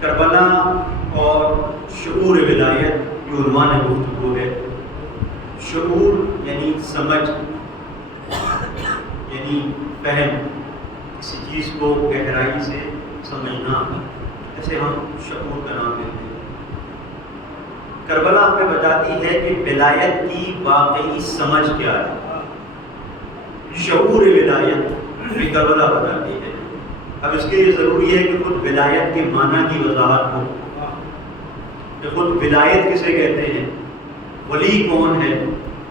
کربلا اور شعور ولایت یہ عنوان گفتگو ہے۔ شعور یعنی سمجھ، یعنی فہم، کسی چیز کو گہرائی سے سمجھنا، اسے ہم شعور کا نام دیتے ہیں۔ کربلا ہمیں بتاتی ہے کہ ولایت کی واقعی سمجھ کیا ہے، شعور ولایت بھی کربلا بتاتی ہے۔ اب اس کے لیے ضروری ہے کہ خود ولایت کے معنی کی وضاحت ہو، کہ خود ولایت کسے کہتے ہیں، ولی کون ہے،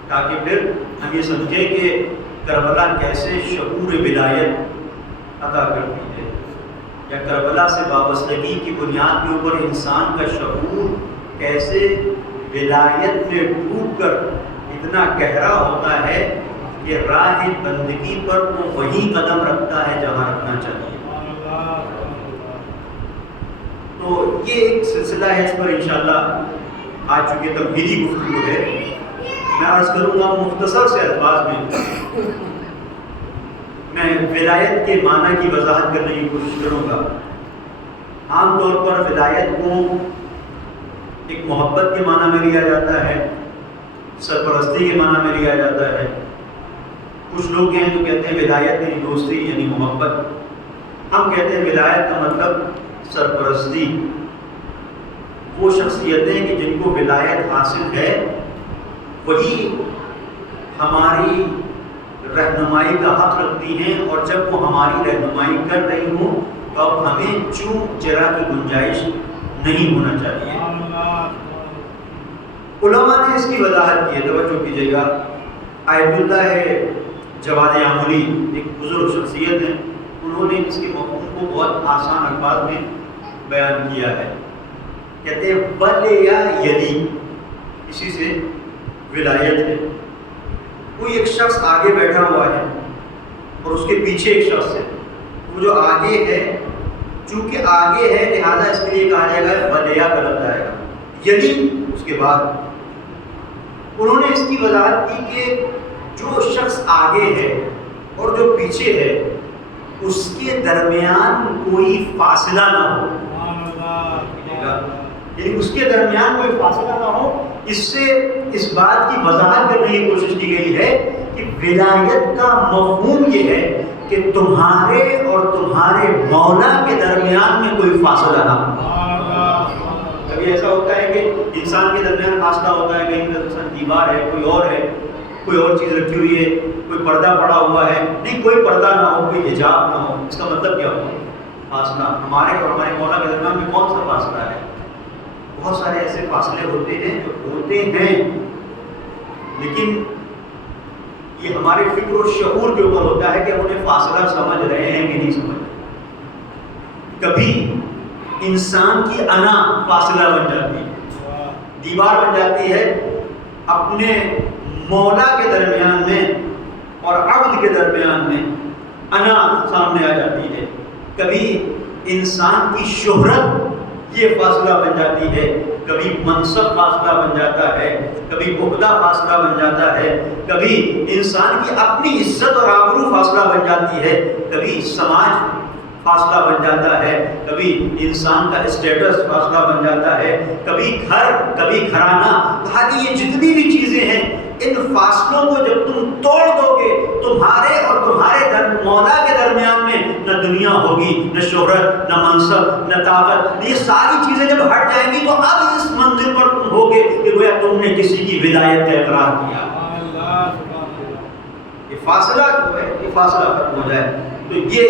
تاکہ پھر ہم یہ سمجھیں کہ کربلا کیسے شعور ولایت عطا کرتی ہے، یا کربلا سے وابستگی کی بنیاد کے اوپر انسان کا شعور کیسے ولایت میں ڈوب کر اتنا گہرا ہوتا ہے کہ راہ بندگی پر وہ وہی قدم رکھتا ہے جہاں رکھنا چاہیے۔ تو یہ ایک سلسلہ ہے، اس پر انشاءاللہ آج چونکہ تمہیدی گفتگو ہے، میں عرض کروں گا مختصر سے الفاظ میں ولایت کے معنی کی وضاحت کرنے کی کوشش کروں گا۔ عام طور پر ولایت کو ایک محبت کے معنی میں لیا جاتا ہے، سرپرستی کے معنی میں لیا جاتا ہے۔ کچھ لوگ ہیں جو کہتے ہیں ولایت یعنی دوستی یعنی محبت، ہم کہتے ہیں ولایت کا مطلب سرپرستی۔ وہ شخصیتیں کہ جن کو ولایت حاصل ہے وہی ہماری رہنمائی کا حق رکھتی ہیں، اور جب وہ ہماری رہنمائی کر رہی ہوں تو اب ہمیں چوک چرا کی گنجائش نہیں ہونا چاہیے۔ علماء نے اس کی وضاحت کی ہے، توجہ کیجیے گا۔ آیت اللہ جواد عاملی ایک بزرگ شخصیت ہیں، انہوں نے اس کے مفہوم کو بہت آسان الفاظ میں بیان کیا ہے۔ کہتے ہیں بل یا یدی، اسی سے ولایت ہے۔ کوئی ایک شخص آگے بیٹھا ہوا ہے اور اس کے پیچھے ایک شخص ہے، وہ جو آگے ہے چونکہ آگے ہے لہذا اس کے لیے کہا جائے گا بلیا غلط آئے گا، یدی اس کے بعد۔ انہوں نے اس کی وضاحت کی کہ جو شخص آگے ہے اور جو پیچھے ہے اس کے درمیان کوئی فاصلہ نہ ہو، یعنی اس کے درمیان کوئی فاصلہ نہ ہو۔ اس سے اس بات کی وضاحت کرنے کی کوشش کی گئی ہے کہ ولایت کا مفہوم یہ ہے کہ تمہارے اور تمہارے مولا کے درمیان میں کوئی فاصلہ نہ ہو۔ کبھی ایسا ہوتا ہے کہ انسان کے درمیان فاصلہ ہوتا ہے، کہیں انسان دیوار ہے، کوئی اور ہے، کوئی اور چیز رکھی ہوئی ہے، کوئی پردہ پڑا ہوا ہے، نہیں کوئی پردہ نہ ہو، کوئی حجاب نہ ہو، اس کا مطلب کیا ہوا؟ فاصلہ۔ ہمارے اور ہمارے مولا کے درمیان میں کون سا فاصلہ ہے؟ بہت سارے ایسے فاصلے ہوتے ہیں جو ہوتے ہیں، لیکن یہ ہمارے فکر و شعور کے اوپر ہوتا ہے کہ ہم انہیں فاصلہ سمجھ رہے ہیں کہ نہیں سمجھ رہے۔ کبھی انسان کی انا فاصلہ بن جاتی ہے، دیوار بن جاتی ہے اپنے مولا کے درمیان میں اور عبد کے درمیان میں، انا سامنے آ جاتی ہے۔ کبھی انسان کی شہرت یہ فاصلہ بن جاتی ہے، کبھی منصب فاصلہ بن جاتا ہے، کبھی عہدہ فاصلہ بن جاتا ہے، کبھی انسان کی اپنی عزت اور آبرو فاصلہ بن جاتی ہے، کبھی سماج فاصلہ بن جاتا ہے، کبھی انسان کا اسٹیٹس فاصلہ بن جاتا ہے، کبھی گھر، کبھی گھرانہ۔ کہا کہ یہ جتنی بھی چیزیں ہیں ان فاصلوں کو جب تم توڑ دو گے تمہارے اور تمہارے مولا کے درمیان میں نہ دنیا ہوگی، نہ شہرت، نہ منصب، نہ طاقت۔ یہ ساری چیزیں جب ہٹ جائیں گی تو اب اس منزل پر تم ہوگے کہ گویا تم نے کسی کی ولایت کا اقرار کیا۔ یہ فاصلہ جو ہے یہ فاصلہ ختم ہو جائے تو یہ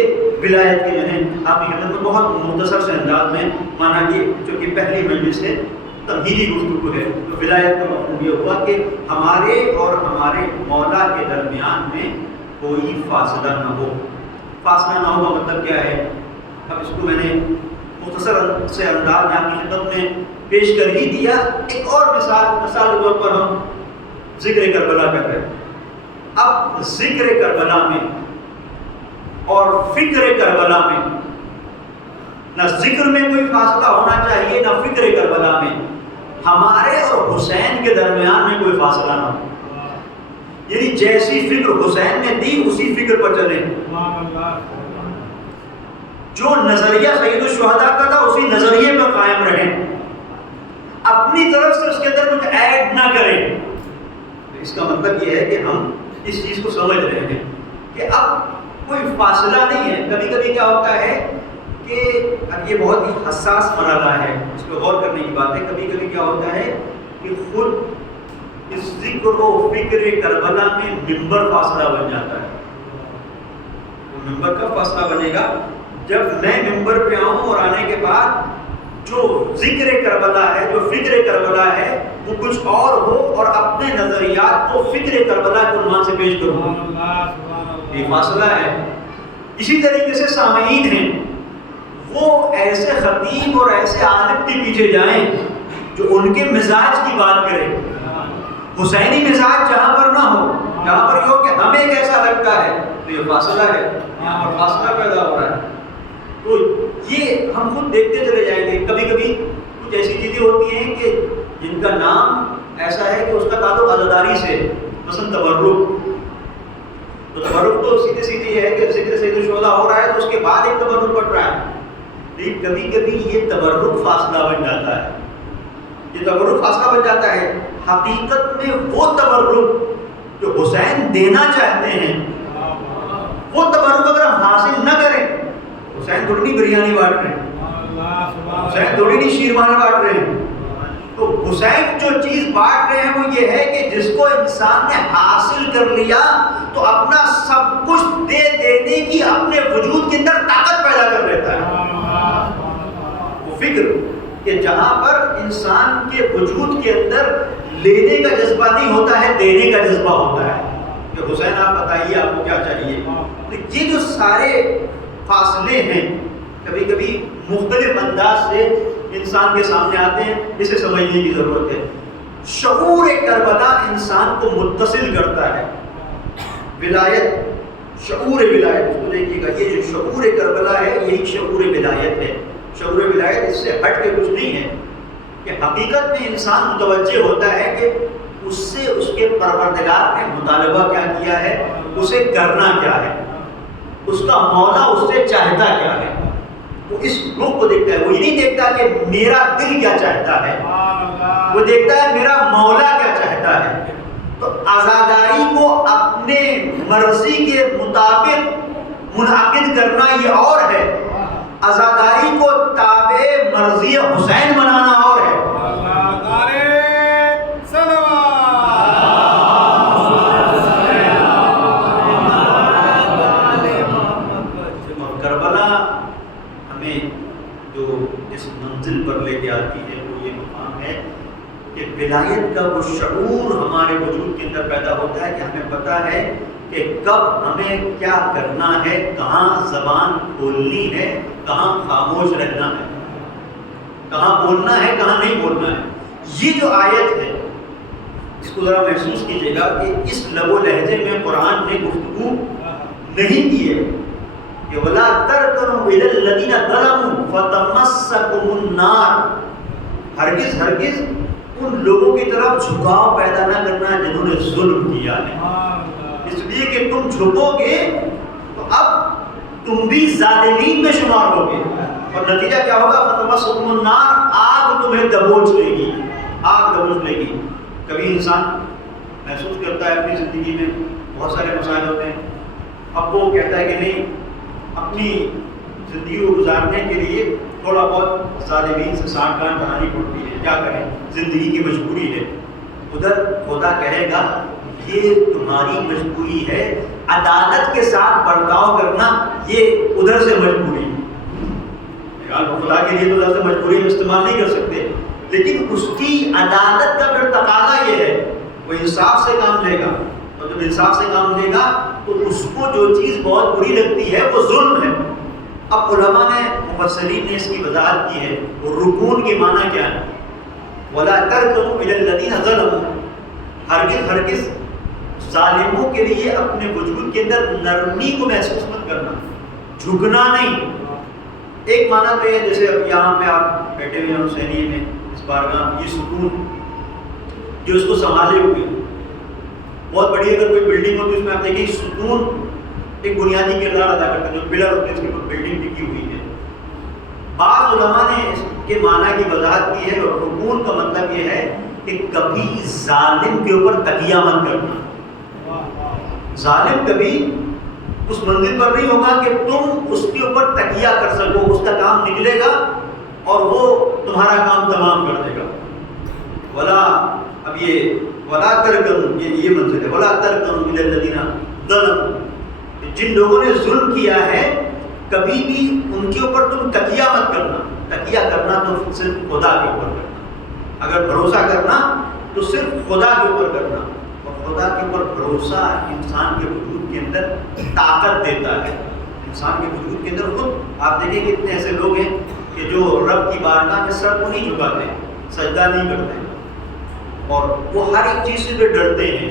ولایت کے میں نے آپ کی خدمت میں بہت مختصر سے انداز میں مانا کہ جو کہ پہلی مجلس ہے تمہیدی گفتگو ہے، تو ولایت کا مفہوم یہ ہوا کہ ہمارے اور ہمارے مولا کے درمیان میں کوئی فاصلہ نہ ہو۔ فاصلہ نہ ہو کا مطلب کیا ہے؟ اب اس کو میں نے مختصر سے انداز میں آپ کی خدمت میں پیش کر ہی دیا۔ ایک اور مثال کے طور پر ہم ذکر کربلا کر رہے ہیں۔ اب ذکر کربلا میں اور فکر کربلا میں نہ ذکر میں کوئی فاصلہ ہونا چاہیے نہ فکر کربلا میں ہمارے اور حسین کے درمیان میں کوئی فاصلہ نہ ہو، یعنی جیسی فکر حسین نے دی اسی فکر پر چلیں، جو نظریہ سید الشہداء کا تھا اسی نظریے پر قائم رہیں، اپنی طرف سے اس کے اندر کچھ ایڈ نہ کریں۔ اس کا مطلب یہ ہے کہ ہم اس چیز کو سمجھ رہے ہیں کہ اب کوئی فاصلہ نہیں ہے. کبھی کبھی کیا ہوتا ہے کہ اب یہ بہت ہی حساس مرحلہ ہے, اس پہ غور کرنے کی بات ہے. کبھی کبھی کیا ہوتا ہے کہ خود اس ذکر و فکر کربلا میں ممبر فاصلہ بن جاتا ہے. ممبر کب فاصلہ بنے گا؟ جب میں ممبر پہ آؤں اور آنے کے بعد جو ذکر کربلا ہے, جو فکر کربلا ہے, وہ کچھ اور ہو اور اپنے نظریات کو فکر کربلا کے عنوان سے پیش کروں. یہ فاصلہ ہے. اسی طریقے سے سامعین ہیں, وہ ایسے خطیب اور ایسے عالم کے پیچھے جائیں جو ان کے مزاج کی بات کرے. حسینی مزاج جہاں پر نہ ہو, جہاں پر یہ ہو کہ ہمیں کیسا لگتا ہے, تو یہ فاصلہ ہے, یہاں پر فاصلہ پیدا ہو رہا ہے. تو یہ ہم خود دیکھتے چلے جائیں گے. کبھی کبھی کچھ ایسی چیزیں ہوتی ہیں کہ جن کا نام ایسا ہے کہ اس کا تعلق عزاداری سے, مثلا تبرک. تو تبرک تو سیدھے سیدھے یہ ہے کہ ذکر سید الشہداء ہو رہا ہے تو اس کے بعد ایک تبرک پڑ رہا ہے. لیکن کبھی کبھی یہ تبرک فاصلہ بن جاتا ہے, یہ تبرک فاصلہ بن جاتا ہے. حقیقت میں وہ تبرک جو حسین دینا چاہتے ہیں, وہ تبرک اگر ہم حاصل نہ کریں, حسین تھوڑی نہیں بریانی بانٹ رہے ہیں, حسین تھوڑی نہیں شیروانی بانٹ رہے ہیں. تو حسین جو چیز بانٹ رہے ہیں وہ یہ ہے کہ جس کو انسان نے حاصل کر لیا تو اپنا سب کچھ دے دینے کی اپنے وجود کے اندر طاقت پیدا کر لیتا ہے. وہ فکر کہ جہاں پر انسان کے وجود کے اندر لینے کا جذبہ نہیں ہوتا ہے, دینے کا جذبہ ہوتا ہے کہ حسین آپ بتائیے آپ کو کیا چاہیے. تو یہ جو سارے فاصلے ہیں کبھی کبھی مختلف انداز سے انسان کے سامنے آتے ہیں, اسے سمجھنے کی ضرورت ہے. شعور کربلا انسان کو متصل کرتا ہے. ولایت, شعور ولایت, اس کو دیکھیے گا, یہ جو شعور کربلا ہے یہی شعور ولایت ہے. شعور ولایت اس سے ہٹ کے کچھ نہیں ہے کہ حقیقت میں انسان متوجہ ہوتا ہے کہ اس سے اس کے پروردگار نے مطالبہ کیا کیا ہے, اسے کرنا کیا ہے, اس کا مولا اس سے چاہتا کیا ہے. وہ اس رخ کو دیکھتا ہے, وہ یہ نہیں دیکھتا کہ میرا دل کیا چاہتا ہے, وہ دیکھتا ہے میرا مولا کیا چاہتا ہے. تو آزاداری کو اپنے مرضی کے مطابق منعقد کرنا یہ اور ہے, آزاداری کو تابع مرضی حسین بنانا اور ہے. کربلا ہمیں جو اس منزل پر لے کے آتی ہے وہ یہ مقام ہے کہ ولایت کا وہ شعور ہمارے وجود کے اندر پیدا ہوتا ہے کہ ہمیں پتہ ہے کہ کب ہمیں کیا کرنا ہے, کہاں زبان کھولنی ہے, کہاں خاموش رہنا ہے, کہاں بولنا ہے, کہاں نہیں بولنا ہے. یہ جو آیت ہے اس کو ذرا محسوس کیجیے گا کہ اس لب و لہجے میں قرآن نے گفتگو نہیں کی ہے کہ وَلَا تَرْكَنُوا إِلَى الَّذِينَ ظَلَمُوا فَتَمَسَّكُمُ النَّارُ. ہرگز ان لوگوں کی طرف جھکاؤ پیدا نہ کرنا جنہوں نے ظلم کیا ہے, اس لیے کہ تم جھکو گے تو اب تم بھی ظالمین میں شمار ہوگے اور نتیجہ کیا ہوگا؟ فَتَمَسَّكُمُ النَّارُ, آگ تمہیں دبوچ لے گی, آگ دبوچ لے گی. کبھی انسان محسوس کرتا ہے اپنی زندگی میں بہت سارے مسائل ہوتے ہیں, اب وہ کہتا ہے کہ نہیں, اپنی زندگی کو گزارنے کے لیے تھوڑا بہت ظالمین سے سانٹھ گانٹھ بنانی پڑتی ہے, کیا کریں, زندگی کی مجبوری ہے. ادھر خدا کہے گا یہ تمہاری مجبوری ہے, عدالت کے ساتھ برتاؤ کرنا یہ ادھر سے مجبوری ہے. خدا کے لیے تو لفظ مجبوری میں استعمال نہیں کر سکتے, لیکن اس کی عدالت کا پھر تقاضا یہ ہے وہ انصاف سے کام لے گا, اور جب انصاف سے کام لے گا تو اس کو جو چیز بہت بری لگتی ہے وہ ظلم ہے. اب علماء نے, مفسرین نے اس کی وضاحت کی ہے, وہ رکون کے معنی کیا ہے. وَلَا تَرْكَنُوا إِلَى الَّذِينَ ظَلَمُوا, ہرگز ظالموں کے لیے اپنے وجود کے اندر نرمی کو محسوس مت کرنا, جھکنا نہیں. ایک معنی تو یہ جیسے اب یہاں پہ آپ بیٹھے ہوئے ہیں حسینیے میں اس بارگاہ, یہ سکون جو اس کو سنبھالے ہوئے, بہت بڑی اگر کوئی بلڈنگ ہو تو اس میں آپ دیکھیں سکون ایک بنیادی کردار ادا کرتا ہے, جو پلر ہوتے ہیں اس کے اوپر بلڈنگ ٹکی ہوئی ہے. بعض علماء نے اس کے معنی کی وضاحت کی ہے, اور رکون کا مطلب یہ ہے کہ کبھی ظالم کے اوپر تکیہ مت کرنا. ظالم کبھی اس منزل پر نہیں ہوگا کہ تم اس کے اوپر تکیہ کر سکو. اس کا کام نکلے گا اور وہ تمہارا کام تمام کر دے گا. ولا اب یہ ولا ترکنوا یہ منزل ہے. ولا ترکنوا الی الذین ظلموا. جن لوگوں نے ظلم کیا ہے کبھی بھی ان کے اوپر تم تکیہ مت کرنا. تکیہ کرنا تو صرف خدا کے اوپر کرنا. اگر بھروسہ کرنا تو صرف خدا کے اوپر کرنا. اور خدا کے اوپر بھروسہ انسان کے وجود کے اندر طاقت دیتا ہے. انسان کے وجود کے اندر خود آپ دیکھیں کہ اتنے ایسے لوگ ہیں کہ جو رب کی بارگاہ میں سر کو نہیں جھکاتے, سجدہ نہیں کرتے, اور وہ ہر ایک چیز سے ڈرتے ہیں.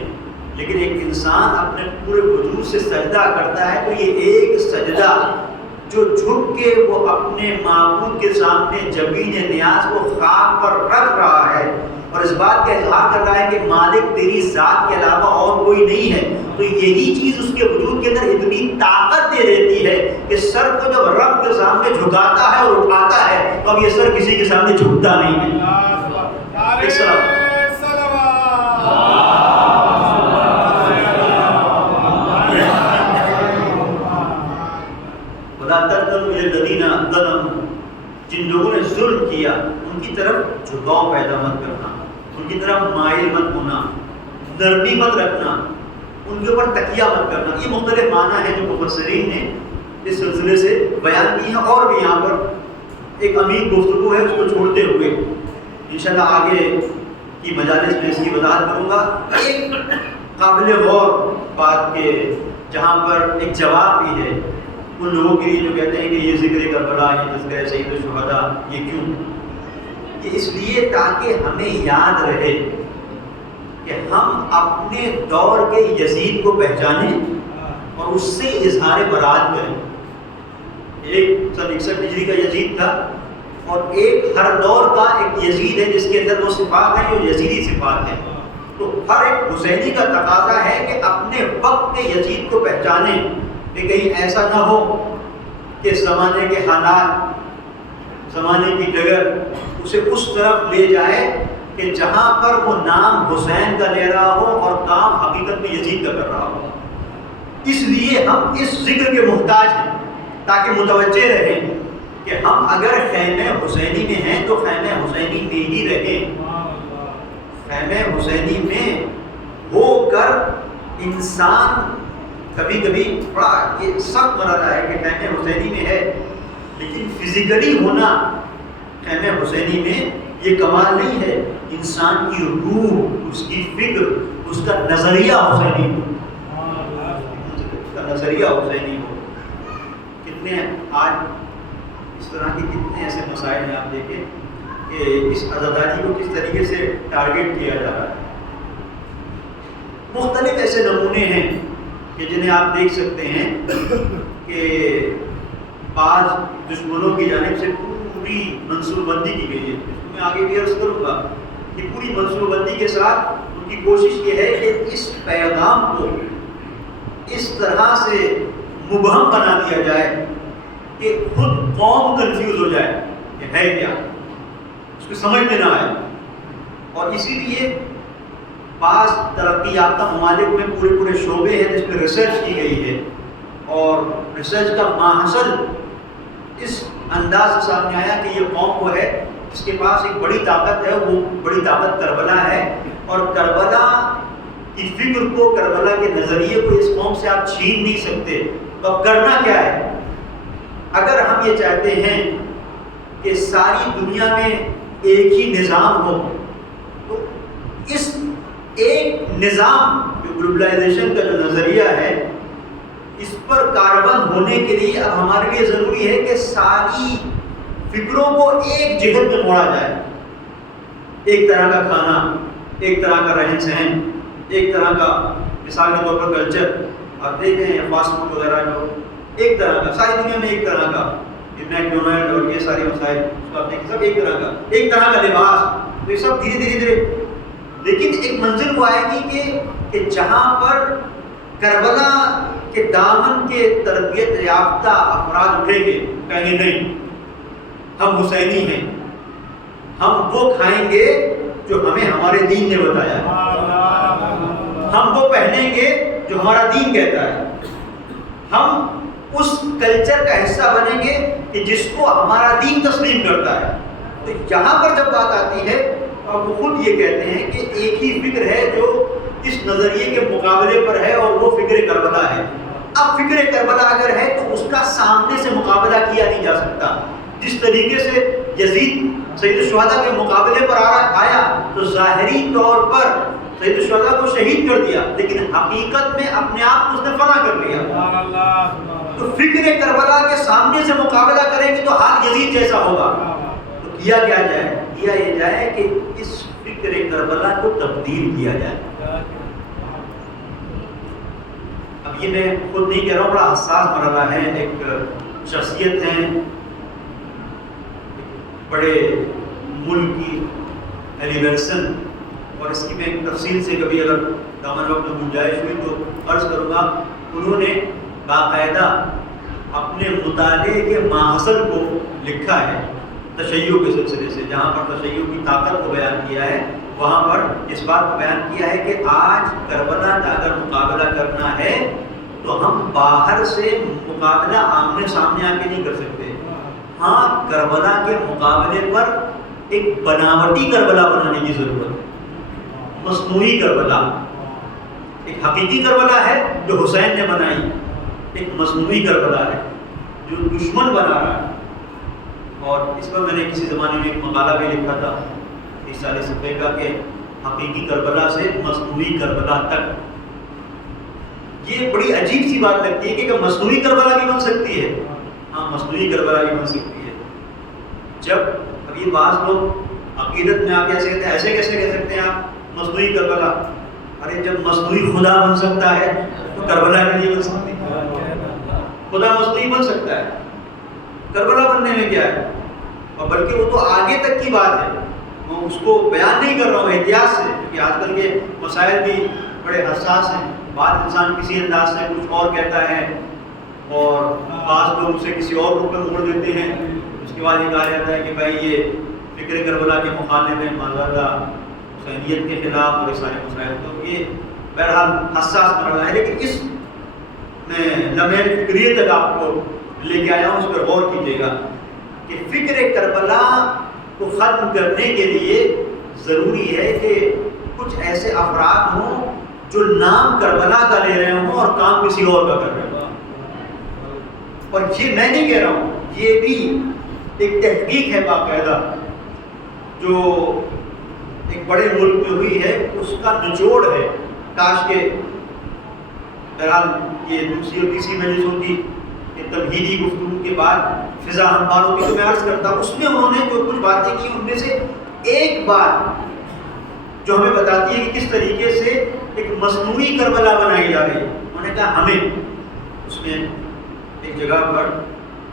لیکن ایک انسان اپنے پورے وجود سے سجدہ کرتا ہے تو یہ ایک سجدہ جو جھک کے وہ اپنے معبود کے سامنے جبین نیاز کو خاک پر رکھ رہا ہے اور اس بات کا اظہار کر رہا ہے کہ مالک تیری ذات کے علاوہ اور کوئی نہیں ہے, تو یہی چیز اس کے وجود کے اندر اتنی طاقت دے دیتی ہے کہ سر کو جب رب کے سامنے جھکاتا ہے اور اٹھاتا ہے تو اب یہ سر کسی کے سامنے جھکتا نہیں ہے. جن لوگوں نے ظلم کیا ان کی طرف جھکاؤ پیدا مت کرنا, ان کی طرف مائل مت ہونا, نرمی مت رکھنا, ان کے اوپر تکیہ مت کرنا. یہ مختلف معنی ہے جو مفسرین نے اس سلسلے سے بیان کی ہیں. اور بھی یہاں پر ایک عمیق گفتگو ہے, اس کو چھوڑتے ہوئے انشاءاللہ آگے کی مجالس میں اس کی وضاحت کروں گا. ایک قابل غور بات کے جہاں پر ایک جواب بھی ہے ان لوگوں کے لیے جو کہتے ہیں کہ یہ ذکر کربلا, یہ تذکرہ سید الشہداء, یہ کیوں؟ یہ اس لیے تاکہ ہمیں یاد رہے کہ ہم اپنے دور کے یزید کو پہچانیں اور اس سے اظہار برات کریں. ایک 161 ہجری کا یزید تھا اور ایک ہر دور کا ایک یزید ہے جس کے اندر وہ صفات ہیں جو یزیدی صفات ہیں. تو ہر ایک حسینی کا تقاضا ہے کہ اپنے وقت کے یزید کو پہچانیں کہ کہیں ایسا نہ ہو کہ زمانے کے حالات, زمانے کی ڈگر اسے اس طرف لے جائے کہ جہاں پر وہ نام حسین کا لے رہا ہو اور کام حقیقت میں یزید کا کر رہا ہو. اس لیے ہم اس ذکر کے محتاج ہیں تاکہ متوجہ رہیں کہ ہم اگر خیمہ حسینی میں ہیں تو خیمہ حسینی میں ہی رہیں. خیمہ حسینی میں ہو کر انسان کبھی کبھی بڑا یہ سخت مرحلہ ہے کہ خیمہ حسینی میں ہے, لیکن فزیکلی ہونا خیمہ حسینی میں یہ کمال نہیں ہے. انسان کی روح, اس کی فکر, اس کا نظریہ حسینی ہو, اس کا نظریہ حسینی ہو. کتنے آج اس طرح کے کتنے ایسے مسائل ہیں آپ دیکھیں کہ اس عزاداری کو کس طریقے سے ٹارگیٹ کیا جا رہا ہے. مختلف ایسے نمونے ہیں کہ جنہیں آپ دیکھ سکتے ہیں کہ بعض دشمنوں کی جانب سے پوری منصوبہ بندی کی گئی ہے. میں آگے بھی عرض کروں گا کہ پوری منصوبہ بندی کے ساتھ ان کی کوشش یہ ہے کہ اس پیغام کو اس طرح سے مبہم بنا دیا جائے کہ خود قوم کنفیوز ہو جائے کہ ہے کیا, اس کو سمجھ میں نہ آئے. اور اسی لیے بعض ترقی یافتہ ممالک میں پورے شعبے ہیں جس میں ریسرچ کی گئی ہے اور ریسرچ کا ماحصل اس انداز سے سامنے آیا کہ یہ قوم وہ ہے جس کے پاس ایک بڑی طاقت ہے, وہ بڑی طاقت کربلا ہے اور کربلا کی فکر کو, کربلا کے نظریے کو اس قوم سے آپ چھین نہیں سکتے. تو اب کرنا کیا ہے؟ اگر ہم یہ چاہتے ہیں کہ ساری دنیا میں ایک ہی نظام ہو تو اس ایک نظام جو گلوبلائزیشن کا جو نظریہ ہے اس پر کاربند ہونے کے لیے اب ہمارے لیے ضروری ہے کہ ساری فکروں کو ایک جہت میں موڑا جائے. ایک طرح کا کھانا, ایک طرح کا رہن سہن, ایک طرح کا مثال کے طور پر کلچر آپ دیکھیں فاسٹ فوڈ وغیرہ جو ایک طرح کا ساری دنیا میں ایک طرح کا میک ڈونلڈ اور یہ سارے مسائل اس کو آپ دیکھیں سب ایک طرح کا لباس, تو یہ سب دھیرے لیکن ایک منزل وہ آئے گی کہ جہاں پر کربلا کے دامن کے تربیت یافتہ افراد اٹھیں گے, کہیں گے نہیں ہم حسینی ہیں, ہم وہ کھائیں گے جو ہمیں ہمارے دین نے بتایا ہے، ہم وہ پہنیں گے جو ہمارا دین کہتا ہے، ہم اس کلچر کا حصہ بنیں گے کہ جس کو ہمارا دین تسلیم کرتا ہے۔ تو یہاں پر جب بات آتی ہے تو وہ خود یہ کہتے ہیں کہ ایک ہی فکر ہے جو اس نظریے کے مقابلے پر ہے، اور وہ فکر کربلا ہے۔ اب فکر کربلا اگر ہے تو اس کا سامنے سے مقابلہ کیا نہیں جا سکتا۔ جس طریقے سے یزید سید الشہداء کے مقابلے پر آیا تو ظاہری طور پر سید الشہداء کو شہید کر دیا، لیکن حقیقت میں اپنے آپ کو اس نے فنا کر لیا۔ تو فکر کربلا کے سامنے سے مقابلہ کریں گے تو حال یزید جیسا ہوگا۔ تو کیا جائے؟ کیا یہ جائے کہ اس فکر کربلا کو تبدیل کیا جائے۔ اب یہ میں خود نہیں کہہ رہا ہوں، بڑا حساس مرحلہ ہے۔ ایک شخصیت ہے بڑے ملک کی، ایلی ویلسن، اور اس کی میں تفصیل سے کبھی اگر دامن وقت میں گنجائش ہوئی تو عرض کروں گا۔ انہوں نے باقاعدہ اپنے مطالعے کے ماحصل کو لکھا ہے تشیع کے سلسلے سے، جہاں پر تشیع کی طاقت کو بیان کیا ہے، وہاں پر اس بات کو بیان کیا ہے کہ آج کربلا کا اگر مقابلہ کرنا ہے تو ہم باہر سے مقابلہ آمنے سامنے آ کے نہیں کر سکتے۔ ہاں، کربلا کے مقابلے پر ایک بناوٹی کربلا بنانے کی ضرورت ہے، مصنوعی کربلا۔ ایک حقیقی کربلا ہے جو حسین نے بنائی، ایک مصنوعی کربلا ہے جو دشمن بنا رہا ہے۔ اور اس پر میں نے کسی زمانے میں ایک مقالہ بھی لکھا تھا 30 صفحے کا کہ حقیقی کربلا سے مصنوعی کربلا تک۔ یہ بڑی عجیب سی بات لگتی ہے کہ مصنوعی کربلا بھی بن سکتی ہے۔ ہاں، مصنوعی کربلا بھی بن سکتی ہے۔ جب ابھی بعض لوگ عقیدت میں آ کے ایسے کہتے ہیں، ایسے کیسے کہہ سکتے ہیں آپ مصنوعی کربلا؟ ارے جب مصنوعی خدا بن سکتا ہے تو کربلا بھی نہیں بن سکتی۔ خدا مصنوعی بن سکتا ہے، کربلا بننے میں کیا ہے؟ اور بلکہ وہ تو آگے تک کی بات ہے، میں اس کو بیان نہیں کر رہا ہوں احتیاط سے، کیونکہ آج کل کے مسائل بھی بڑے حساس ہیں۔ بعض انسان کسی انداز سے کچھ اور کہتا ہے اور بعض لوگ اسے کسی اور روپ میں موڑ دیتے ہیں۔ اس کے بعد یہ کہا جاتا ہے کہ بھائی یہ فکر کربلا کے مقابلے میں ماذا حسینیت کے خلاف اور سارے مسائل۔ تو یہ بہرحال حساس مرحلہ ہے، لیکن اس میں لمحے فکریت تک آپ کو لے کے آیا ہوں، اس پر غور کیجیے گا کہ فکر کربلا کو ختم کرنے کے لیے ضروری ہے کہ کچھ ایسے افراد ہوں جو نام کربلا کا لے رہے ہوں اور کام کسی اور کا کر رہے ہوں۔ اور یہ میں نہیں کہہ رہا ہوں، یہ بھی ایک تحقیق ہے باقاعدہ جو ایک بڑے ملک میں ہوئی ہے، اس کا نچوڑ ہے۔ کاش کے بہرحال یہ دوسری اور تیسری مجلس ہوتی کہ تمہیدی گفتگو کے بعد فضا ہموار ہوتی تو میں عرض کرتا ہوں۔ اس میں انہوں نے جو کچھ باتیں کی ان میں سے ایک بات جو ہمیں بتاتی ہے کہ کس طریقے سے ایک مصنوعی کربلا بنائی جا رہی ہے، انہوں نے کہا ہمیں، اس میں ایک جگہ پر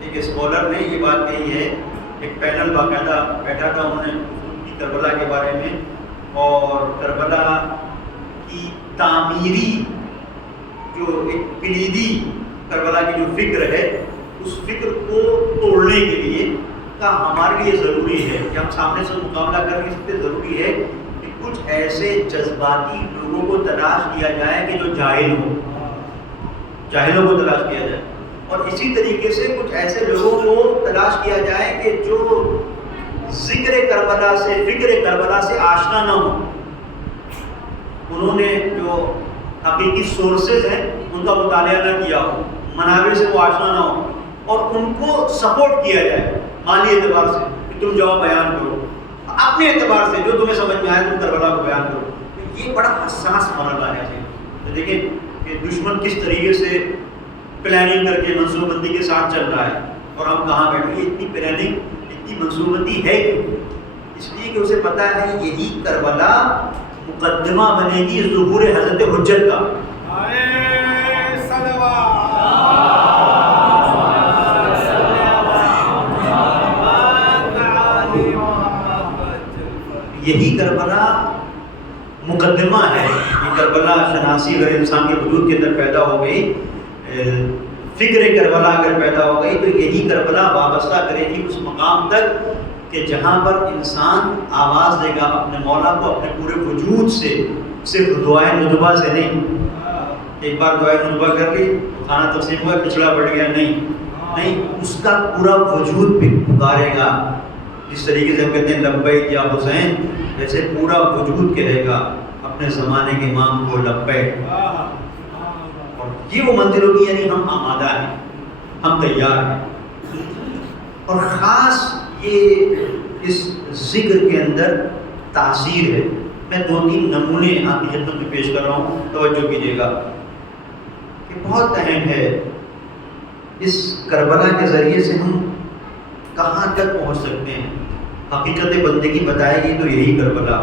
ایک اسکالر نے یہ بات کہی ہے، ایک پینل باقاعدہ بیٹھا تھا، انہوں نے کربلا کے بارے میں اور کربلا کی تعمیری جو ایک کلیدی کربلا کی جو فکر ہے اس فکر کو توڑنے کے لیے کا ہمارے لیے ضروری ہے کہ ہم سامنے سے مقابلہ کر کے اس پہ ضروری ہے کہ کچھ ایسے جذباتی لوگوں کو تلاش کیا جائے کہ جو جاہل ہوں، جاہلوں کو تلاش کیا جائے، اور اسی طریقے سے کچھ ایسے لوگوں کو تلاش کیا جائے کہ جو ذکر کربلا سے، فکر کربلا سے آشنا نہ ہوں، انہوں نے جو حقیقی سورسز ہیں ان کا مطالعہ نہ کیا ہو، منابع سے وہ آشنا نہ ہو، اور ان کو سپورٹ کیا جائے مالی اعتبار سے کہ تم جاؤ بیان کرو، اپنے اعتبار سے جو تمہیں سمجھ میں آئے تم کربلا کو بیان کرو۔ تو یہ بڑا حساس مرحلہ ہے۔ تو دیکھیں کہ دشمن کس طریقے سے پلاننگ کر کے منصوبہ بندی کے ساتھ چل رہا ہے، اور ہم کہاں بیٹھے؟ یہ اتنی پلاننگ، اتنی منصوبہ بندی ہے کیوں؟ اس لیے کہ اسے پتہ ہے یہی کربلا مقدمہ بنے گی ظہور حضرت حجت کا۔ یہی کربلا مقدمہ ہے، یہ کربلا شناسی اگر انسان کے وجود کے اندر پیدا ہو گئی، فکر کربلا اگر پیدا ہو گئی تو یہی کربلا وابستہ کرے گی اس مقام تک کہ جہاں پر انسان آواز دے گا اپنے مولا کو اپنے پورے وجود سے، صرف دعائے ندبہ سے نہیں، ایک بار دعائے ندبہ کر لی کھانا تقسیم ہوا پچھڑا بڑھ گیا، نہیں، اس کا پورا وجود بھی پکارے گا. جس طریقے سے ہم کہتے ہیں لبیک یا حسین، ویسے پورا وجود کہے گا اپنے زمانے کے امام کو لبیک. اور یہ وہ منزل ہوگی، یعنی ہم آمادہ ہیں، ہم تیار ہیں. اور خاص یہ اس ذکر کے اندر تاثیر ہے. میں 2-3 نمونے آپ کی خدمت میں پیش کر رہا ہوں، توجہ کیجیے گا کہ بہت اہم ہے. اس کربلا کے ذریعے سے ہم کہاں تک پہنچ سکتے ہیں. حقیقت بندگی بتائے گی تو یہی کربلا،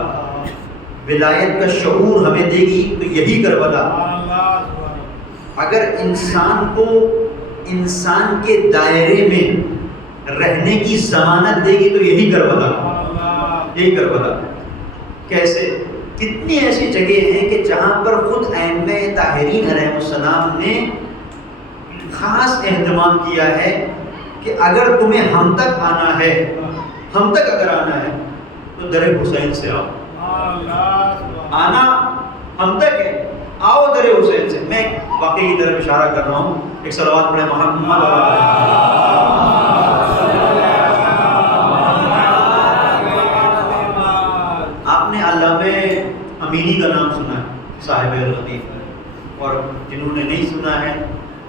ولایت کا شعور ہمیں دے گی تو یہی کربلا. اگر انسان کو انسان کے دائرے میں رہنے کی ضمانت دے گی تو یہی کربلا، یہی کربلا. کیسے؟ کتنی ایسی جگہ ہیں کہ جہاں پر خود ائمہ طاہرین علیہ السلام نے خاص اہتمام کیا ہے کہ اگر تمہیں ہم تک آنا ہے، ہم تک اگر آنا ہے تو در حسین سے آؤ. آنا ہم تک ہے، آؤ در حسین سے. میں واقعی کی طرف اشارہ کر رہا ہوں. ایک صلوات پڑھیں محمد. آپ نے علامہ امینی کا نام سنا ہے، صاحب الحدیث، اور جنہوں نے نہیں سنا ہے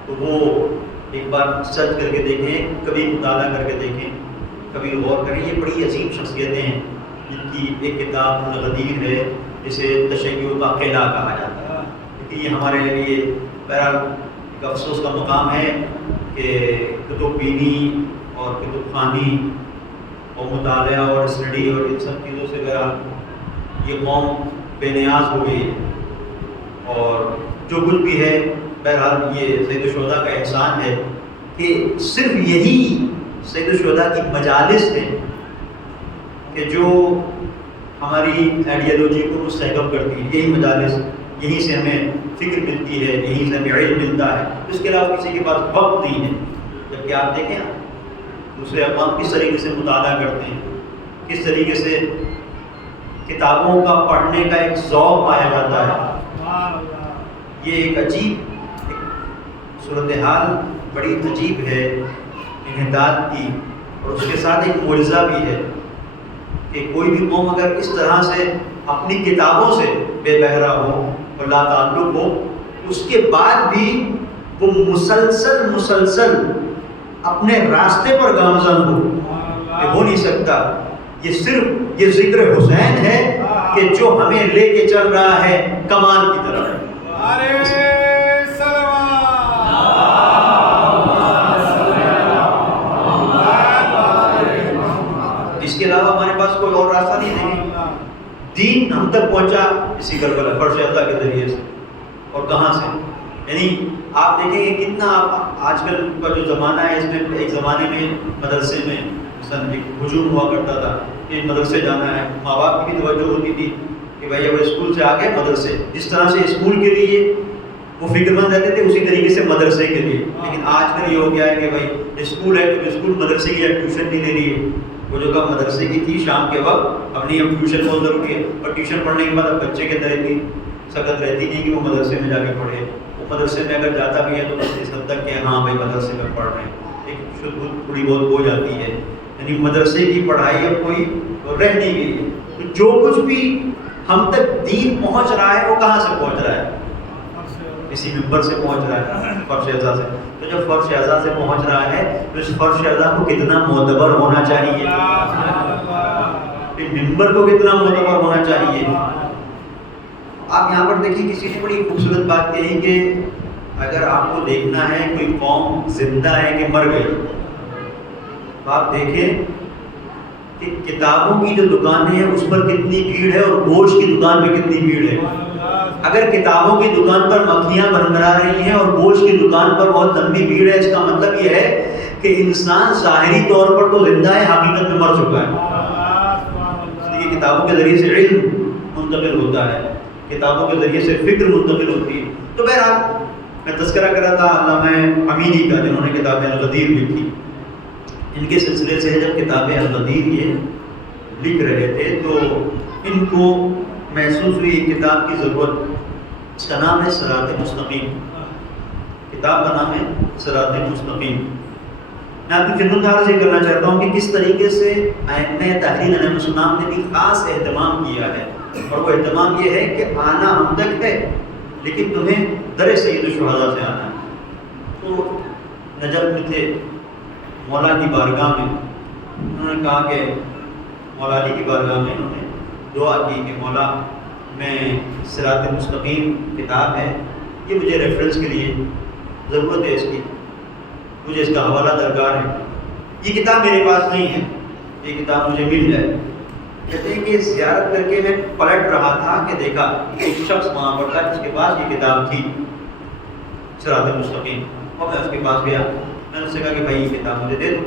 تو وہ ایک بار سرچ کر کے دیکھیں، کبھی مطالعہ کر کے دیکھیں، کبھی غور کریں. یہ بڑی عظیم شخصیتیں ہیں جن کی ایک کتاب الغدیر ہے جسے تشیع کا قلعہ کہا جاتا ہے. کیونکہ یہ ہمارے لیے بہرحال ایک افسوس کا مقام ہے کہ کتب بینی اور کتب خوانی اور مطالعہ اور اسٹڈی اور ان سب چیزوں سے بہرحال یہ قوم بے نیاز ہو گئی ہے. اور جو کچھ بھی ہے بہرحال یہ سید الشہداء کا احسان ہے کہ صرف یہی سید الشہداء کی مجالس ہیں کہ جو ہماری آئیڈیالوجی کو مستحکم کرتی ہے. یہی مجالس، یہیں سے ہمیں فکر ملتی ہے، یہیں سے ہمیں علم ملتا ہے. اس کے علاوہ کسی کے پاس وقت نہیں ہے. جبکہ آپ دیکھیں دوسرے اقوام کس طریقے سے مطالعہ کرتے ہیں، کس طریقے سے کتابوں کا پڑھنے کا ایک ذوق پایا جاتا ہے. یہ ایک عجیب صورتحال، بڑی عجیب ہے انحطاط کی، اور اس کے ساتھ ایک معجزہ بھی ہے کہ کوئی بھی قوم اگر اس طرح سے اپنی کتابوں سے بے بہرا ہو اور لا تعلق ہو، اس کے بعد بھی وہ مسلسل اپنے راستے پر گامزن ہو، یہ ہو نہیں سکتا. یہ صرف یہ ذکر حسین ہے کہ جو ہمیں لے کے چل رہا ہے کمال کی طرف. اس کے علاوہ ہمارے پاس کوئی اور راستہ نہیں ہے. دین ہم تک پہنچا اسی کربلا فرش اللہ کے ذریعے سے. اور کہاں سے؟ یعنی آپ دیکھیں کہ کتنا آج کل کا جو زمانہ ہے، اس میں ایک زمانے میں مدرسے میں مثلاً ایک ہجوم ہوا کرتا تھا کہ مدرسے جانا ہے. ماں باپ کی بھی توجہ ہوتی تھی کہ بھائی اب اسکول سے آ گئے مدرسے. جس طرح سے اسکول کے لیے وہ فکر مند رہتے تھے اسی طریقے سے مدرسے کے لیے. لیکن آج کل یہ ہو گیا ہے کہ بھائی اسکول ہے تو اسکول مدرسے کی ٹیوشن نہیں لے رہی ہے. وہ جو کام مدرسے کی تھی شام کے وقت، اب نہیں، اب ٹیوشن بہت ضروری ہے. اور ٹیوشن پڑھنے کے بعد اب بچے کے اندر اتنی سخت رہتی نہیں کہ وہ مدرسے میں جا کے پڑھے. وہ مدرسے میں اگر جاتا بھی ہے تو بس اس حد تک کہ ہاں بھائی مدرسے میں پڑھ رہے ہیں، ایک شدھ تھوڑی بہت ہو جاتی ہے. یعنی مدرسے کی پڑھائی اب کوئی رہ نہیں گئی ہے. تو جو کچھ بھی ہم تک دین پہنچ رہا ہے وہ کہاں سے پہنچ رہا ہے؟ اسی ممبر سے پہنچ رہا ہے، فرش اعضاء سے. تو جب فرش اعضاء سے پہنچ رہا ہے تو اس فرش اعضاء کو کتنا معتبر ہونا چاہیے، ممبر کو کتنا معتبر ہونا چاہیے. آپ یہاں پر دیکھیں کسی نے بڑی خوبصورت بات کہی کہ اگر آپ کو دیکھنا ہے کوئی قوم زندہ ہے کہ مر گئی، تو آپ دیکھیں کہ کتابوں کی جو دکانیں ہیں اس پر کتنی بھیڑ ہے اور گوشت کی دکان پہ کتنی بھیڑ ہے. اگر کتابوں کی دکان پر مکھیاں بھنبھرا رہی ہیں اور گوشت کی دکان پر بہت لمبی بھیڑ ہے، اس کا مطلب یہ ہے کہ انسان ظاہری طور پر تو زندہ ہے، حقیقت میں مر چکا ہے. اس لیے کتابوں کے ذریعے سے علم منتقل ہوتا ہے، کتابوں کے ذریعے سے فکر منتقل ہوتی ہے. تو بہرحال میں تذکرہ کر رہا تھا علامہ امینی کا، جنہوں نے کتاب الغدیر لکھی. ان کے سلسلے سے جب کتاب الغدیر یہ لکھ رہے تھے تو ان کو محسوس ہوئی ایک کتاب کی ضرورت. اس کا نام ہے صراط مستقیم. کتاب کا نام ہے صراط مستقیم. میں آپ کی خدمت میں عرض کرنا چاہتا ہوں کہ کس طریقے سے ائمہ تحریر علیہ السلام نے بھی خاص اہتمام کیا ہے، اور وہ اہتمام یہ ہے کہ آنا ہم تک ہے لیکن تمہیں در سید الشہداء سے آنا ہے. تو نجف میں تھے، مولا کی بارگاہ میں انہوں نے کہا کہ مولا علی کی بارگاہ میں انہوں نے دعا کی کہ مولا میں صراط مستقیم کتاب ہے، یہ مجھے ریفرنس کے لیے ضرورت ہے، اس کی مجھے اس کا حوالہ درکار ہے، یہ کتاب میرے پاس نہیں ہے، یہ کتاب مجھے مل جائے. کہتے ہیں کہ زیارت کر کے میں پلٹ رہا تھا کہ دیکھا ایک شخص وہاں پر تھا جس کے پاس یہ کتاب تھی صراط مستقیم، اور میں اس کے پاس گیا. میں نے اس سے کہا کہ بھائی یہ کتاب مجھے دے دو،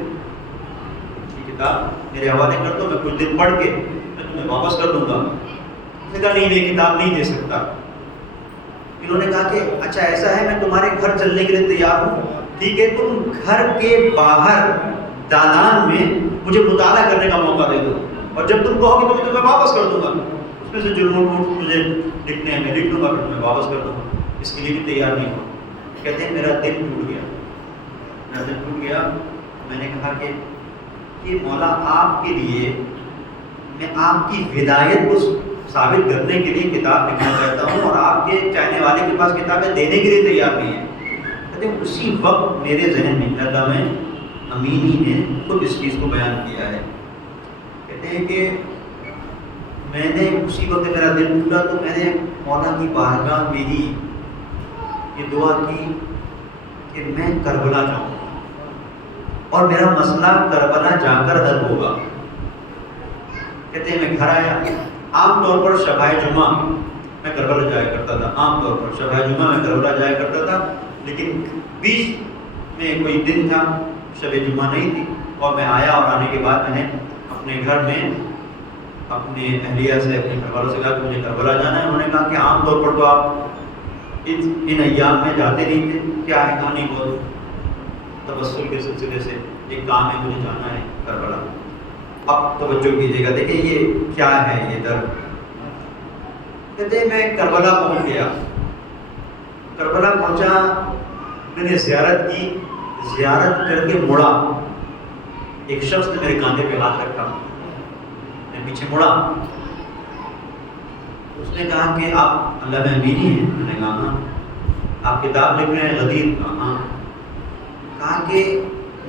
یہ کتاب میرے حوالے کر دو، میں کچھ دن پڑھ کے میں تمہیں واپس کر دوں گا. اس نے کہا نہیں، یہ کتاب نہیں دے سکتا. انہوں نے کہا کہ اچھا ایسا ہے، میں تمہارے گھر چلنے کے لیے تیار ہوں، ٹھیک ہے تم گھر کے باہر دالان میں مجھے مطالعہ کرنے کا موقع دے دو، اور جب تم کہو گے تو میں تمہیں واپس کر دوں گا. اس میں سے جو نوٹ مجھے لکھنے ہیں میں لکھ دوں گا، پھر تمہیں واپس کر دوں گا. اس کے لیے بھی تیار نہیں ہو. کہتے ہیں میرا دل ٹوٹ گیا، میرا دل ٹوٹ گیا. میں نے کہا کہ مولا آپ کے لیے میں آپ کی ہدایت کو ثابت کرنے کے لیے کتاب لکھنا چاہتا ہوں، اور آپ کے چاہنے والے کے پاس کتابیں دینے کے لیے تیار نہیں ہیں. کہتے ہیں اسی وقت میرے ذہن میں علامہ امینی نے خود اس چیز کو بیان کیا ہے. کہتے ہیں کہ میں نے اسی وقت میرا دل ٹوٹا تو میں نے مولا کی بارگاہ میری یہ دعا کی کہ میں کربلا جاؤں اور میرا مسئلہ کربلا جا کر حل ہوگا. کہتے ہیں میں گھر آیا. عام طور پر شبائے جمعہ میں کربلا جایا کرتا تھا، عام طور پر شبائے جمعہ میں کربلا جایا کرتا تھا، لیکن بیچ میں کوئی دن تھا شب جمعہ نہیں تھی، اور میں آیا اور آنے کے بعد میں نے اپنے گھر میں اپنے اہلیہ سے اپنے گھر والوں سے کہا کہ مجھے کربلا جانا ہے. انہوں نے کہا کہ عام طور پر تو آپ ان ایام میں جاتے نہیں تھے، کیا ہے کہانی بہت تبسل کے سلسلے سے ایک کام ہے، مجھے جانا ہے کربلا. اب توجہ کیجیے گا، دیکھیں یہ کیا ہے یہ درد. کہتے ہیں میں کربلا پہنچ گیا. کربلا پہنچا، میں نے زیارت کی، زیارت کر کے مڑا. ایک شخص نے میرے کاندھے پہ ہاتھ رکھا، میں پیچھے مڑا. اس نے کہا کہ آپ علامہ امینی ہیں؟ میں نے کہا ہاں. آپ کتاب لکھ رہے ہیں غدیر؟ ہاں. کہا کہ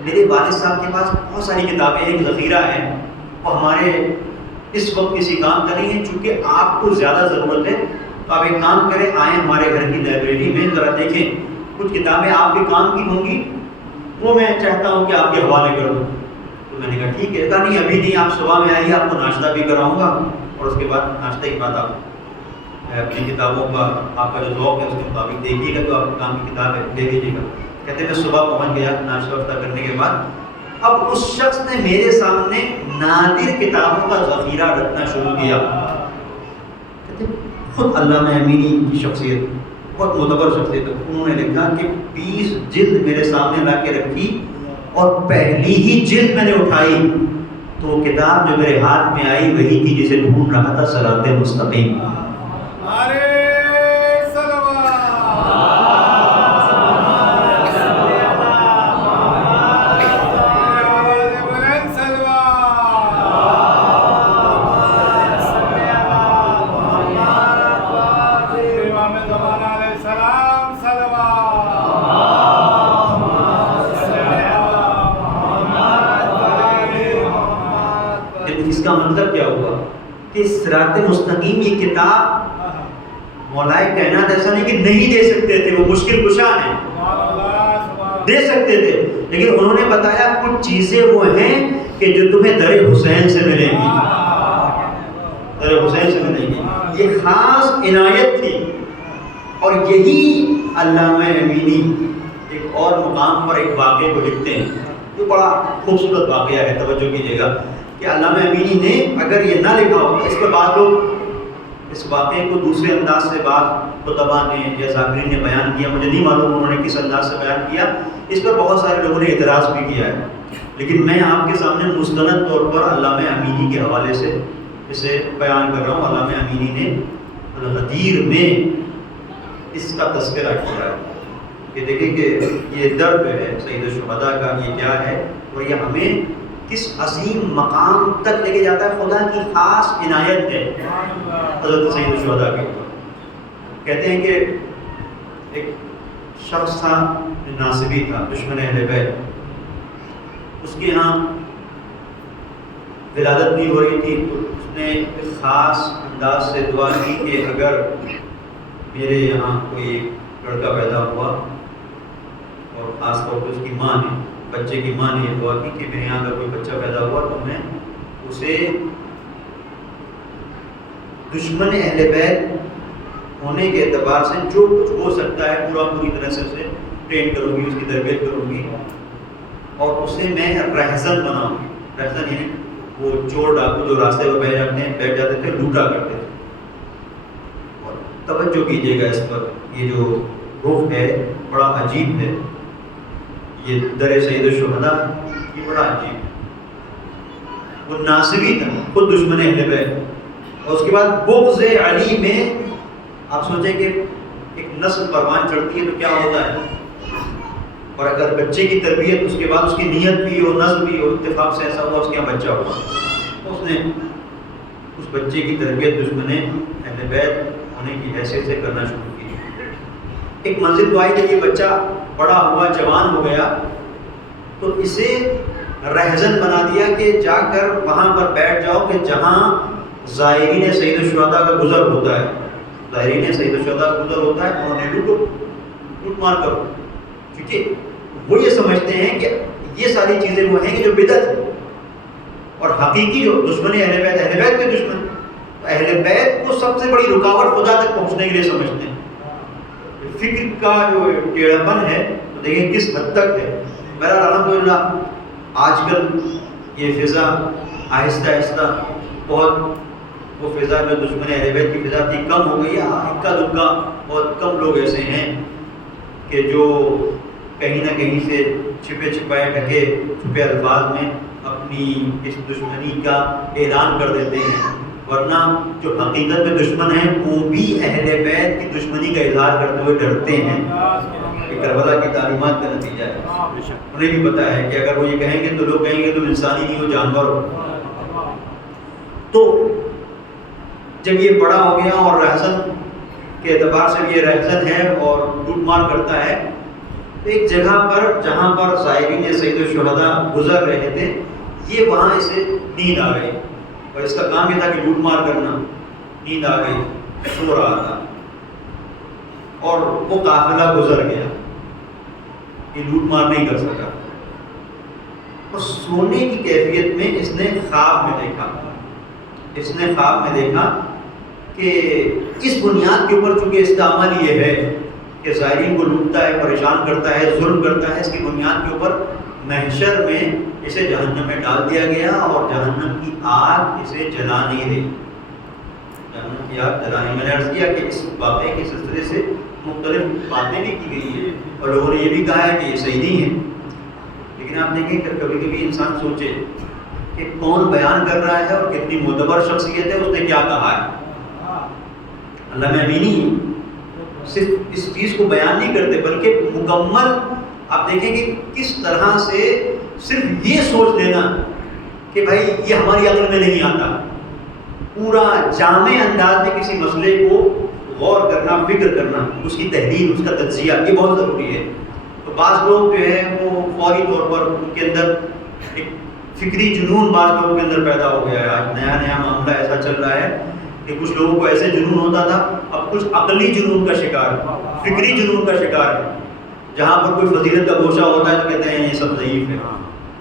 میرے والد صاحب کے پاس بہت ساری کتابیں، ایک ذخیرہ ہے، وہ ہمارے اس وقت کسی کام کا نہیں ہے، چونکہ آپ کو زیادہ ضرورت ہے تو آپ ایک کام کریں، آئیں ہمارے گھر کی لائبریری میں ذرا دیکھیں، کچھ کتابیں آپ کے کام کی ہوں گی، وہ میں چاہتا ہوں کہ آپ کے حوالے کر دوں. تو میں نے کہا ٹھیک ہے. کہا نہیں ابھی نہیں، آپ صبح میں آئیے، آپ کو ناشتہ بھی کراؤں گا، اور اس کے بعد ناشتہ کے بعد آپ اپنی کتابوں کا آپ کا جو ذوق ہے اس کے مطابق دیکھیے گا، تو آپ کے کام کی کتاب ہے دے دیجیے گا. کہتے میں صبح پہنچ گیا ناشتہ واشتہ کرنے کے بعد. اب اس شخص نے میرے سامنے نادر کتابوں کا ذخیرہ رکھنا شروع کیا. کہتے خود علامہ امینی کی شخصیت بہت معتبر شخصیت ہے. انہوں نے لکھا کہ 20 جلد میرے سامنے لا کے رکھی، اور پہلی ہی جلد میں نے اٹھائی تو وہ کتاب جو میرے ہاتھ میں آئی وہی تھی جسے ڈھونڈ رہا تھا، صراط مستقیم. اس کا مطلب کیا ہوا کہ صراط مستقیم یہ کتاب مولا کائنات ایسا نہیں کہ نہیں دے سکتے تھے، وہ مشکل کشا ہیں، دے سکتے تھے، لیکن انہوں نے بتایا کچھ چیزیں وہ ہیں کہ جو تمہیں در حسین سے ملیں گی، در حسین سے ملیں گی. یہ خاص عنایت تھی. اور یہی علامہ امینی ایک اور مقام پر ایک واقعے کو لکھتے ہیں، جو بڑا خوبصورت واقعہ ہے، توجہ کیجیے گا کہ علامہ امینی نے اگر یہ نہ لکھا ہو، اس کے بعد لوگ اس واقعے کو دوسرے انداز سے بعض خطبہ نے یا ذاکرین نے بیان کیا، مجھے نہیں معلوم انہوں نے کس انداز سے بیان کیا، اس پر بہت سارے لوگوں نے اعتراض بھی کیا ہے، لیکن میں آپ کے سامنے مستند طور پر علامہ امینی کے حوالے سے اسے بیان کر رہا ہوں۔ علامہ امینی نے الغدیر میں اس کا تذکرہ کیا ہے کہ دیکھیں کہ یہ درد ہے سید الشہداء کا، یہ کیا ہے اور یہ ہمیں کس عظیم مقام تک لے کے جاتا ہے۔ خدا کی خاص عنایت ہے حضرت سید الشہداء کے اوپر۔ کہتے ہیں کہ ایک شخص تھا جو ناصبی تھا، دشمن اہل بیت، اس کے یہاں ولادت نہیں ہو رہی تھی، تو اس نے ایک خاص انداز سے دعا کی کہ اگر میرے یہاں کوئی لڑکا پیدا ہوا، اور خاص طور پہ اس کی ماں نے، بچے کی ماں نے یہ دعا کی کہ میرے یہاں اگر کوئی بچہ پیدا ہوا تو میں اسے دشمن اہل بیت ہونے کے اعتبار سے جو کچھ ہو سکتا ہے پوری طرح سے اسے ٹرین کروں گی، اس کی تربیت کروں گی، اور اسے میں رہزن بناؤں گی۔ رہزن یعنی وہ چور ڈاکو جو راستے پر بیٹھ جاتے تھے، لوٹا کرتے تھے۔ اور توجہ کیجیے گا اس پر، یہ جو رخ ہے بڑا عجیب ہے، یہ در سید الشہداء یہ بڑا عجیب ہے۔ وہ ناصبی تھا، خود دشمن اہل بیت، اور اس کے بعد بغض علی میں آپ سوچیں کہ ایک نسل پروان چڑھتی ہے تو کیا ہوتا ہے، اور اگر بچے کی تربیت اس کے بعد اس کی نیت بھی اور نظم بھی اور اتفاق سے ایسا ہوا اس کے یہاں بچہ ہوا، تو اس نے اس بچے کی تربیت دشمن اہل بیت ہونے کی حیثیت سے کرنا شروع کی۔ ایک منزل تو آئی کہ یہ بچہ بڑا ہوا، جوان ہو گیا، تو اسے رہزن بنا دیا کہ جا کر وہاں پر بیٹھ جاؤ کہ جہاں زائرین سید الشہداء کا گزر ہوتا ہے، زائرین سید الشہداء کا گزر ہوتا ہے، انہیں لوٹ مار کرو، کیونکہ وہ یہ سمجھتے ہیں کہ یہ ساری چیزیں وہ ہیں کہ جو بدعت ہے، اور حقیقی جو دشمن اہل بیت کے دشمن اہل بیت کو سب سے بڑی رکاوٹ خدا تک پہنچنے کے لیے سمجھتے ہیں۔ فکر کا جو ٹیڑھاپن ہے تو دیکھیں کس حد تک ہے۔ بہرحال الحمدللہ آج کل یہ فضا آہستہ آہستہ بہت، وہ فضا جو دشمن اہل بیت کی فضا تھی کم ہو گئی ہے۔ اکا دکا بہت کم لوگ ایسے ہیں کہ جو کہیں نہ کہیں سے چھپے چھپائے ڈھکے چھپے الفاظ میں اپنی اس دشمنی کا اعلان کر دیتے ہیں، ورنہ جو حقیقت میں دشمن ہیں وہ بھی اہل بیت کی دشمنی کا اظہار کرتے ہوئے ڈرتے ہیں۔ یہ کربلا کی تعلیمات کا نتیجہ ہے۔ انہیں بھی پتا ہے کہ اگر وہ یہ کہیں گے تو لوگ کہیں گے تم انسانی نہیں ہو، جانور ہو۔ تو جب یہ بڑا ہو گیا اور رہزن کے اعتبار سے یہ رہزن ہے اور لوٹ مار کرتا ہے، ایک جگہ پر جہاں پر زائرین سید الشہداء گزر رہے تھے، یہ وہاں اسے نیند آ گئی، اور اس کا کام یہ تھا کہ لوٹ مار کرنا۔ نیند آ گئی، سو رہا تھا، اور وہ قافلہ گزر گیا، یہ لوٹ مار نہیں کر سکا۔ اور سونے کی کیفیت میں اس نے خواب میں دیکھا کہ اس بنیاد کے اوپر چونکہ استعمال یہ ہے کہ زائرین کو لوٹتا ہے، پریشان کرتا ہے، ظلم کرتا ہے، اس کی بنیاد کے اوپر محشر میں اسے جہنم میں ڈال دیا گیا، اور جہنم کی آگ اسے جلا نہیں رہی۔ جہنم کی آگ جلا نہیں، میں نے عرض کیا کہ اس واقعے کے سلسلے سے مختلف باتیں بھی کی گئی ہیں، اور لوگوں نے یہ بھی کہا ہے کہ یہ صحیح نہیں ہے، لیکن آپ دیکھیں کہ کبھی کبھی انسان سوچے کہ کون بیان کر رہا ہے اور کتنی معتبر شخصیت ہے، اس نے کیا کہا ہے۔ علامہ امینی صرف اس چیز کو بیان نہیں کرتے بلکہ مکمل آپ دیکھیں کہ کس طرح سے صرف یہ سوچ لینا کہ بھائی یہ ہماری عقل میں نہیں آتا، پورا جامع انداز میں کسی مسئلے کو غور کرنا، فکر کرنا، اس کی تحلیل، اس کا تجزیہ، یہ بہت ضروری ہے۔ تو بعض لوگ جو ہے وہ فوری طور پر ان کے اندر ایک فکری جنون بعض لوگوں کے اندر پیدا ہو گیا ہے۔ آج نیا معاملہ ایسا چل رہا ہے کہ کچھ لوگوں کو ایسے جنون ہوتا تھا، اب کچھ عقلی جنون کا شکار ہے، فکری جنون کا شکار ہے۔ جہاں پر کوئی فضیلت کا گوشہ ہوتا ہے تو کہتے ہیں یہ سب ضعیف ہے،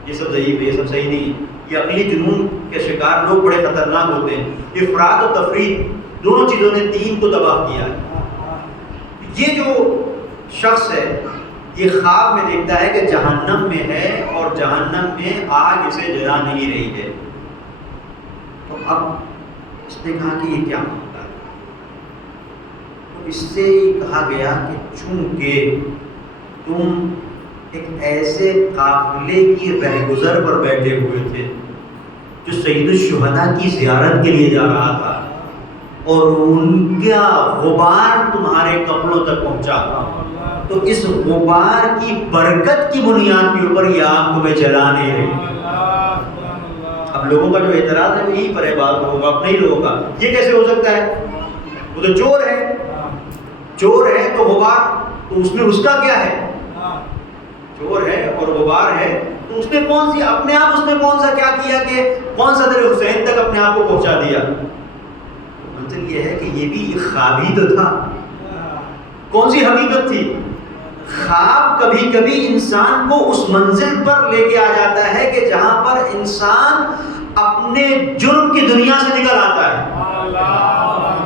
یہ سب ضعیف ہے، یہ سب صحیح نہیں ہے۔ یہ عقلی جنون کے شکار لوگ بڑے خطرناک ہوتے ہیں۔ افراط و تفریط دونوں چیزوں نے دین کو تباہ کیا ہے۔ یہ جو شخص ہے یہ خواب میں دیکھتا ہے کہ جہنم میں ہے اور جہنم میں آگ اسے جلا نہیں رہی ہے۔ تو اب اس نے کہا کہ یہ کیا ہوتا ہے؟ تو اس سے کہا گیا کہ چونکہ تم ایک ایسے قافلے کی رہگزر پر بیٹھے ہوئے تھے جو سید الشہداء کی زیارت کے لیے جا رہا تھا، اور ان کا غبار تمہارے کپڑوں تک پہنچا، تو اس غبار کی برکت کی بنیاد کے اوپر یہ آگ تمہیں جلا نہیں رہی۔ اب لوگوں کا جو اعتراض ہے وہ یہی پر ہے، بعض لوگوں کا، اپنے ہی لوگوں کا، یہ کیسے ہو سکتا ہے؟ وہ تو چور ہے، چور ہے تو غبار، تو اس میں اس کا کیا ہے؟ چور ہے اور غبار ہے تو اس نے کون سی اپنے آپ اس نے کون سا کیا کیا کہ کون سا در حسین تک اپنے آپ کو پہنچا دیا؟ مطلب یہ ہے کہ یہ بھی ایک خواب ہی تو تھا۔ کون سی حقیقت تھی؟ خواب کبھی کبھی انسان کو اس منزل پر لے کے آ جاتا ہے کہ جہاں پر انسان اپنے جرم کی دنیا سے نکل آتا ہے۔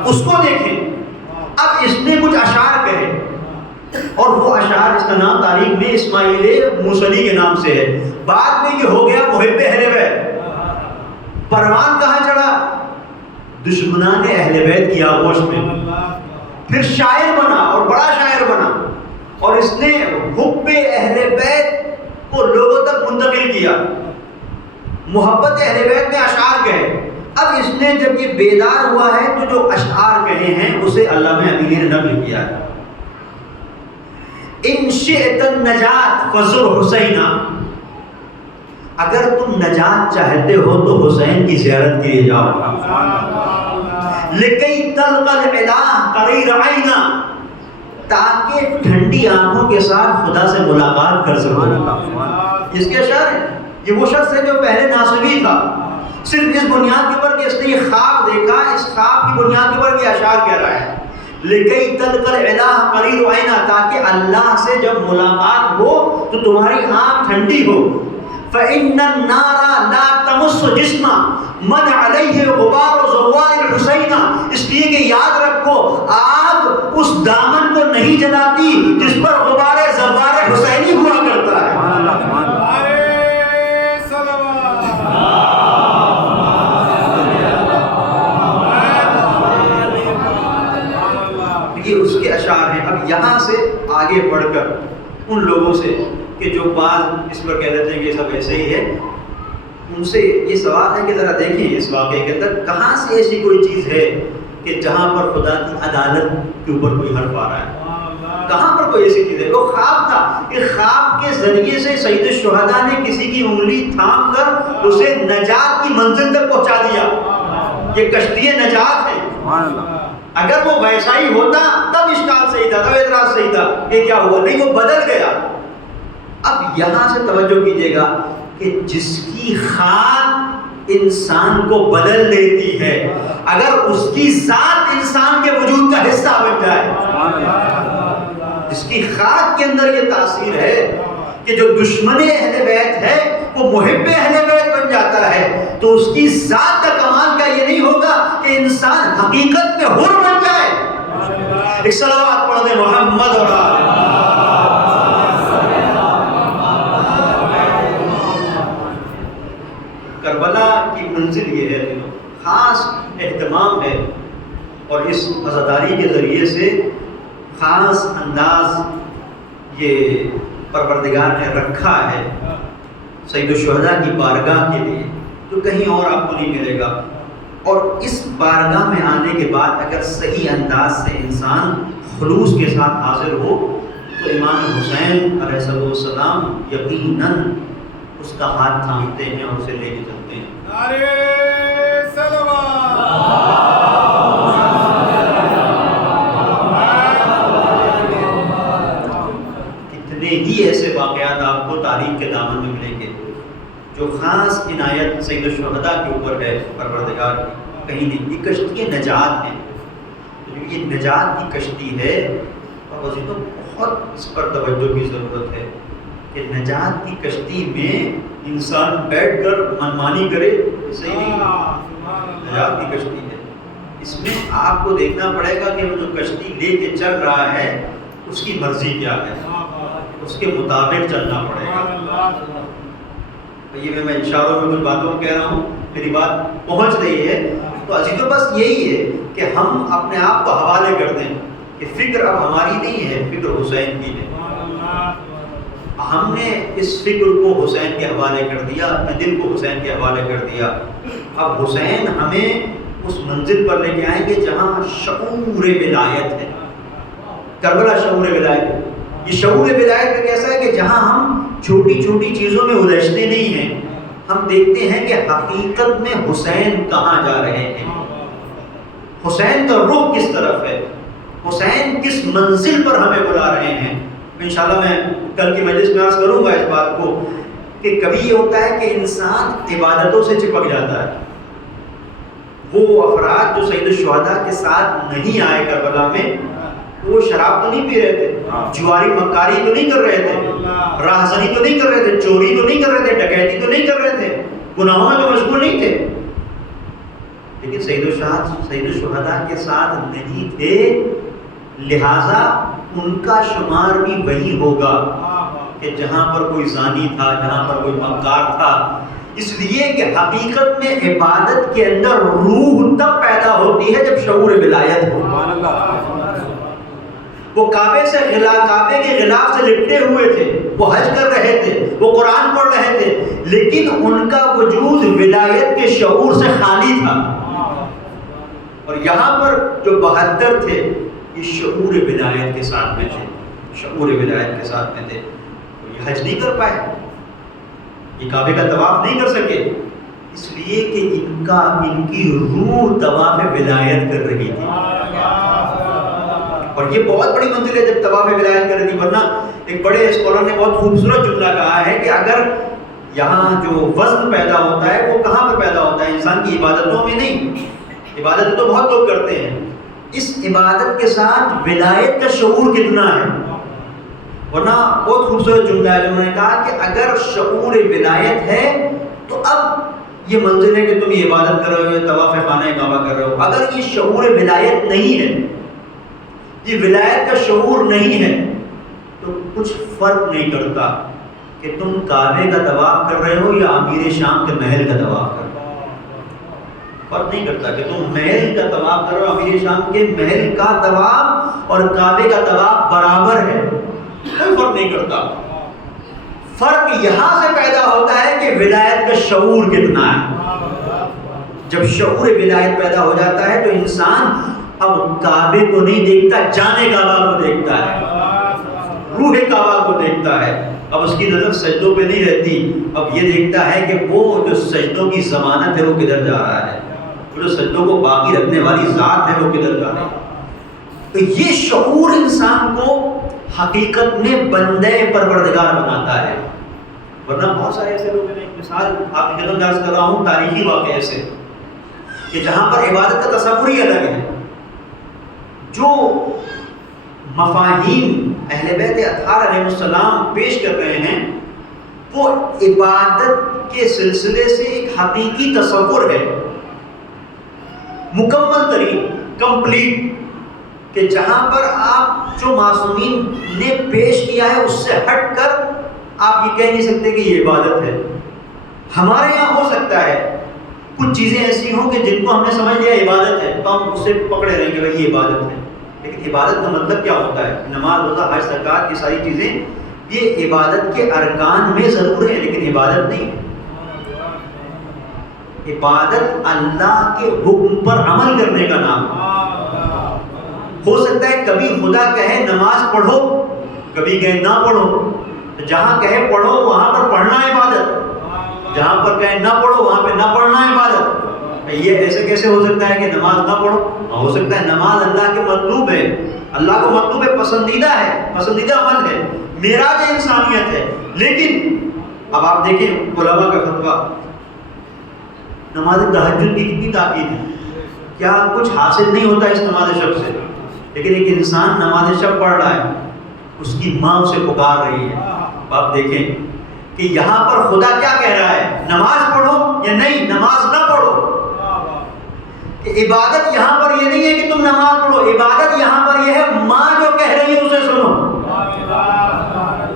اس کو دیکھیں، اب اس نے کچھ اشعار کہے، اور وہ اشعار، اس کا نام تاریخ میں اسماعیل موصلی کے نام سے ہے، بعد میں یہ ہو گیا محب اہل بیت۔ پروان کہاں چڑھا؟ دشمنان اہل بیت کی آغوش میں، پھر شاعر بنا اور بڑا شاعر بنا، اور اس نے حب اہل بیت کو لوگوں تک منتقل کیا، محبت اہل بیت میں اشعار کہے۔ اب اس نے جب یہ بیدار ہوا ہے تو جو اشعار کہے ہیں اسے علامہ امینی نے نقل کیا ہے۔ ان شئت النجات فزر حسینا، اگر تم نجات چاہتے ہو تو حسین کی زیارت کے لیے جاؤ۔ لکی تلقى الالہ قریر عینا، تاکہ ٹھنڈی آنکھوں کے ساتھ خدا سے ملاقات کر سکو۔ اس کے اشعار ہیں، یہ وہ شخص ہے جو پہلے ناصبی تھا، صرف اس بنیاد کے اوپر کہ اس نے یہ خواب دیکھا، اس خواب کی بنیاد کے اوپر یہ اشعار کہہ رہا ہے، لکی تلقى الالہ قریر عینا، تاکہ اللہ سے جب ملاقات ہو تو تمہاری آنکھ ٹھنڈی ہو۔ فإن النار لا تمس جسما من علیہ غبار زوار الحسین، اس لیے کہ یاد رکھو آگ اس دامن کو نہیں جلاتی جس پر غبار زوار حسینی ہوا کرتا ہے۔ یہ اس کے اشعار ہیں۔ اب یہاں سے آگے بڑھ کر ان لوگوں سے کہ جو بعض اس پر کہہ دیتے ہیں کہ یہ سب ایسے ہی ہے، ان سے یہ سوال ہے کہ ذرا دیکھیں اس واقعے کے اندر کہاں سے ایسی کوئی چیز ہے کہ جہاں پر خدا کی عدالت کے اوپر کوئی حرف آ رہا ہے؟ کہاں پر کوئی ایسی چیز ہے؟ وہ خواب تھا، کہ خواب کے ذریعے سے سید الشہداء نے کسی کی انگلی تھام کر اسے نجات کی منزل تک پہنچا دیا۔ یہ کشتی نجات ہے۔ اگر وہ ویسا ہی ہوتا تب اشکال صحیح تھا، تب اعتراض صحیح تھا کہ کیا ہوا، نہیں وہ بدل گیا۔ اب یہاں سے توجہ کیجئے گا کہ جس کی خاک انسان کو بدل دیتی ہے، اگر اس کی ذات انسان کے وجود کا حصہ بن جائے، جس کی خاک کے اندر یہ تاثیر ہے کہ جو دشمن اہل بیت ہے وہ محب اہل بیت بن جاتا ہے، تو اس کی ذات کا کمال کیا یہ نہیں ہوگا کہ انسان حقیقت میں حر بن جائے؟ ایک صلوات پڑھ دیں محمد اور کربلا کی منزل یہ ہے، خاص اہتمام ہے، اور اس عزاداری کے ذریعے سے خاص انداز یہ پروردگار نے رکھا ہے سید الشہداء کی بارگاہ کے لیے، جو کہیں اور آپ کو نہیں ملے گا۔ اور اس بارگاہ میں آنے کے بعد اگر صحیح انداز سے انسان خلوص کے ساتھ حاضر ہو تو امام حسین علیہ السلام یقیناً اس کا ہاتھ تھامتے ہیں اور اسے لے کے چلتے ہیں۔ نعرہ صلوات۔ کتنے ہی ایسے واقعات آپ کو تاریخ کے دامن میں ملیں گے جو خاص عنایت سید الشہداء کے اوپر ہے پروردگار کی، کہیں نہیں۔ یہ کشتی نجات ہے، یہ نجات کی کشتی ہے، اور وزیر تو بہت اس پر توجہ کی ضرورت ہے کہ نجات کی کشتی میں انسان بیٹھ کر منمانی کرے، صحیح نہیں۔ نجات کی کشتی ہے، اس میں آپ کو دیکھنا پڑے گا کہ وہ جو کشتی لے کے چل رہا ہے اس کی مرضی کیا ہے، اس کے مطابق چلنا پڑے گا۔ یہ میں اشاروں میں کچھ باتوں کہہ رہا ہوں، میری بات پہنچ رہی ہے تو عزیزوں بس یہی ہے کہ ہم اپنے آپ کو حوالے کر دیں کہ فکر اب ہماری نہیں ہے، فکر حسین کی ہے۔ ہم نے اس فکر کو حسین کے حوالے کر دیا، اپنے دل کو حسین کے حوالے کر دیا. اب حسین ہمیں اس منزل پر لے کے آئیں گے جہاں شعور ولایت ہے. کربلا شعور ولایت ہے. یہ شعور ولایت میں کیسا ہے کہ جہاں ہم چھوٹی چھوٹی چیزوں میں الجھتے نہیں ہیں، ہم دیکھتے ہیں کہ حقیقت میں حسین کہاں جا رہے ہیں، حسین کا رخ کس طرف ہے، حسین کس منزل پر ہمیں بلا رہے ہیں. انشاءاللہ میں کل کی مجلس میں عرض کروں گا اس بات کو کہ کبھی یہ ہوتا ہے کہ انسان عبادتوں سے چپک جاتا ہے. وہ افراد جو سید الشہداء کے ساتھ نہیں آئے کربلا میں، وہ شراب تو نہیں پی رہے تھے، جواری مکاری تو نہیں کر رہے تھے، راہزنی تو نہیں کر رہے تھے، چوری تو نہیں کر رہے تھے، ڈکیتی تو نہیں کر رہے تھے، گناہوں میں تو مشغول نہیں تھے، لیکن سید الشہداء کے ساتھ نہیں تھے، لہذا ان کا شمار بھی وہی ہوگا کہ جہاں پر کوئی زانی تھا، جہاں پر کوئی مکار تھا. اس لیے کہ حقیقت میں عبادت کے اندر روح تب پیدا ہوتی ہے جب شعور ولایت ہو. وہ کعبے کے غلاف سے لپٹے ہوئے تھے، وہ حج کر رہے تھے، وہ قرآن پڑھ رہے تھے، لیکن ان کا وجود ولایت کے شعور سے خالی تھا. اور یہاں پر جو 72 تھے یہ شعور ولایت کے ساتھ میں تھے، شعور ولایت کے ساتھ میں تھے. یہ حج نہیں کر پائے، یہ کعبے کا طواف نہیں کر سکے، اس لیے کہ ان کی روح طواف ولایت کر رہی تھی. اور یہ بہت بڑی منزل ہے جب طواف ولایت کر رہی تھی. ورنہ ایک بڑے اسکالر نے بہت خوبصورت جملہ کہا ہے کہ اگر یہاں جو وزن پیدا ہوتا ہے وہ کہاں پر پیدا ہوتا ہے؟ انسان کی عبادتوں میں نہیں. عبادت تو بہت لوگ کرتے ہیں، اس عبادت کے ساتھ ولایت کا شعور کتنا ہے. ورنہ بہت خوبصورت جملہ ہے انہوں نے کہا کہ اگر شعور ولایت ہے تو اب یہ منزل ہے کہ تم یہ عبادت کر رہے ہو، یہ طواف خانہ کعبہ کر رہے ہو. اگر یہ شعور ولایت نہیں ہے، یہ ولایت کا شعور نہیں ہے، تو کچھ فرق نہیں کرتا کہ تم کعبے کا طواف کر رہے ہو یا امیر شام کے محل کا طواف کر رہے ہو. فرق نہیں کرتا کہ تم محل کا طواف کر رہے ہو، امیر شام کے محل کا طواف اور کعبے کا طواف برابر ہے، کوئی فرق نہیں کرتا. فرق یہاں سے پیدا ہوتا ہے کہ ولایت کا شعور کتنا ہے. جب شعور ولایت پیدا ہو جاتا ہے تو انسان اب کعبے کو نہیں دیکھتا، جانے کعبہ کو دیکھتا ہے، روح کعبہ کو دیکھتا ہے. اب اس کی نظر سجدوں پہ نہیں رہتی، اب یہ دیکھتا ہے کہ وہ جو سجدوں کی ضمانت ہے وہ کدھر جا رہا ہے، وہ جو سجدوں کو باقی رکھنے والی ذات ہے وہ کدھر جا رہا ہے. تو یہ شعور انسان کو حقیقت میں بندے پروردگار بناتا ہے. ورنہ بہت سارے ایسے لوگ ہیں، ایک مثال آپ کی جنم درس کر رہا ہوں تاریخی واقعے سے، کہ جہاں پر عبادت کا تصور ہی الگ ہے. جو مفاہیم اہل بیت اطہار علیہ السلام پیش کر رہے ہیں وہ عبادت کے سلسلے سے ایک حقیقی تصور ہے، مکمل ترین، کمپلیٹ، کہ جہاں پر آپ جو معصومین نے پیش کیا ہے اس سے ہٹ کر آپ یہ کہہ نہیں سکتے کہ یہ عبادت ہے. ہمارے یہاں ہو سکتا ہے کچھ چیزیں ایسی ہوں کہ جن کو ہم نے سمجھ لیا عبادت ہے تو ہم اسے پکڑے رہیں گے بھائی یہ عبادت ہے، لیکن عبادت کا مطلب کیا ہوتا ہے؟ نماز، روزہ، حج، زکوٰۃ، یہ ساری چیزیں یہ عبادت کے ارکان میں ضرور ہیں لیکن عبادت نہیں. عبادت اللہ کے حکم پر عمل کرنے کا نام. ہو سکتا ہے کبھی خدا کہے نماز پڑھو، کبھی کہے نہ پڑھو. جہاں کہے پڑھو وہاں پر پڑھنا عبادت، جہاں پر کہے نہ پڑھو وہاں پہ نہ پڑھنا عبادت. یہ ایسے کیسے ہو سکتا ہے کہ نماز نہ پڑھو؟ ہو سکتا ہے نماز اللہ کے مطلوب ہے، اللہ کو مطلوب ہے، پسندیدہ ہے، پسندیدہ عمل ہے، معراج انسانیت ہے. لیکن اب آپ دیکھیں علماء کا فتویٰ، نماز تہجد کی کتنی تاکید ہے، کیا کچھ حاصل نہیں ہوتا اس نماز شب سے، لیکن ایک انسان نماز شب پڑھ رہا ہے، اس کی ماں اسے پکار رہی ہے. آپ دیکھیں کہ یہاں پر خدا کیا کہہ رہا ہے، نماز پڑھو یا نہیں، نماز نہ پڑھو. کہ عبادت یہاں پر یہ نہیں ہے کہ تم نماز پڑھو، عبادت یہاں پر یہ ہے ماں جو کہہ رہی ہے اسے سنو.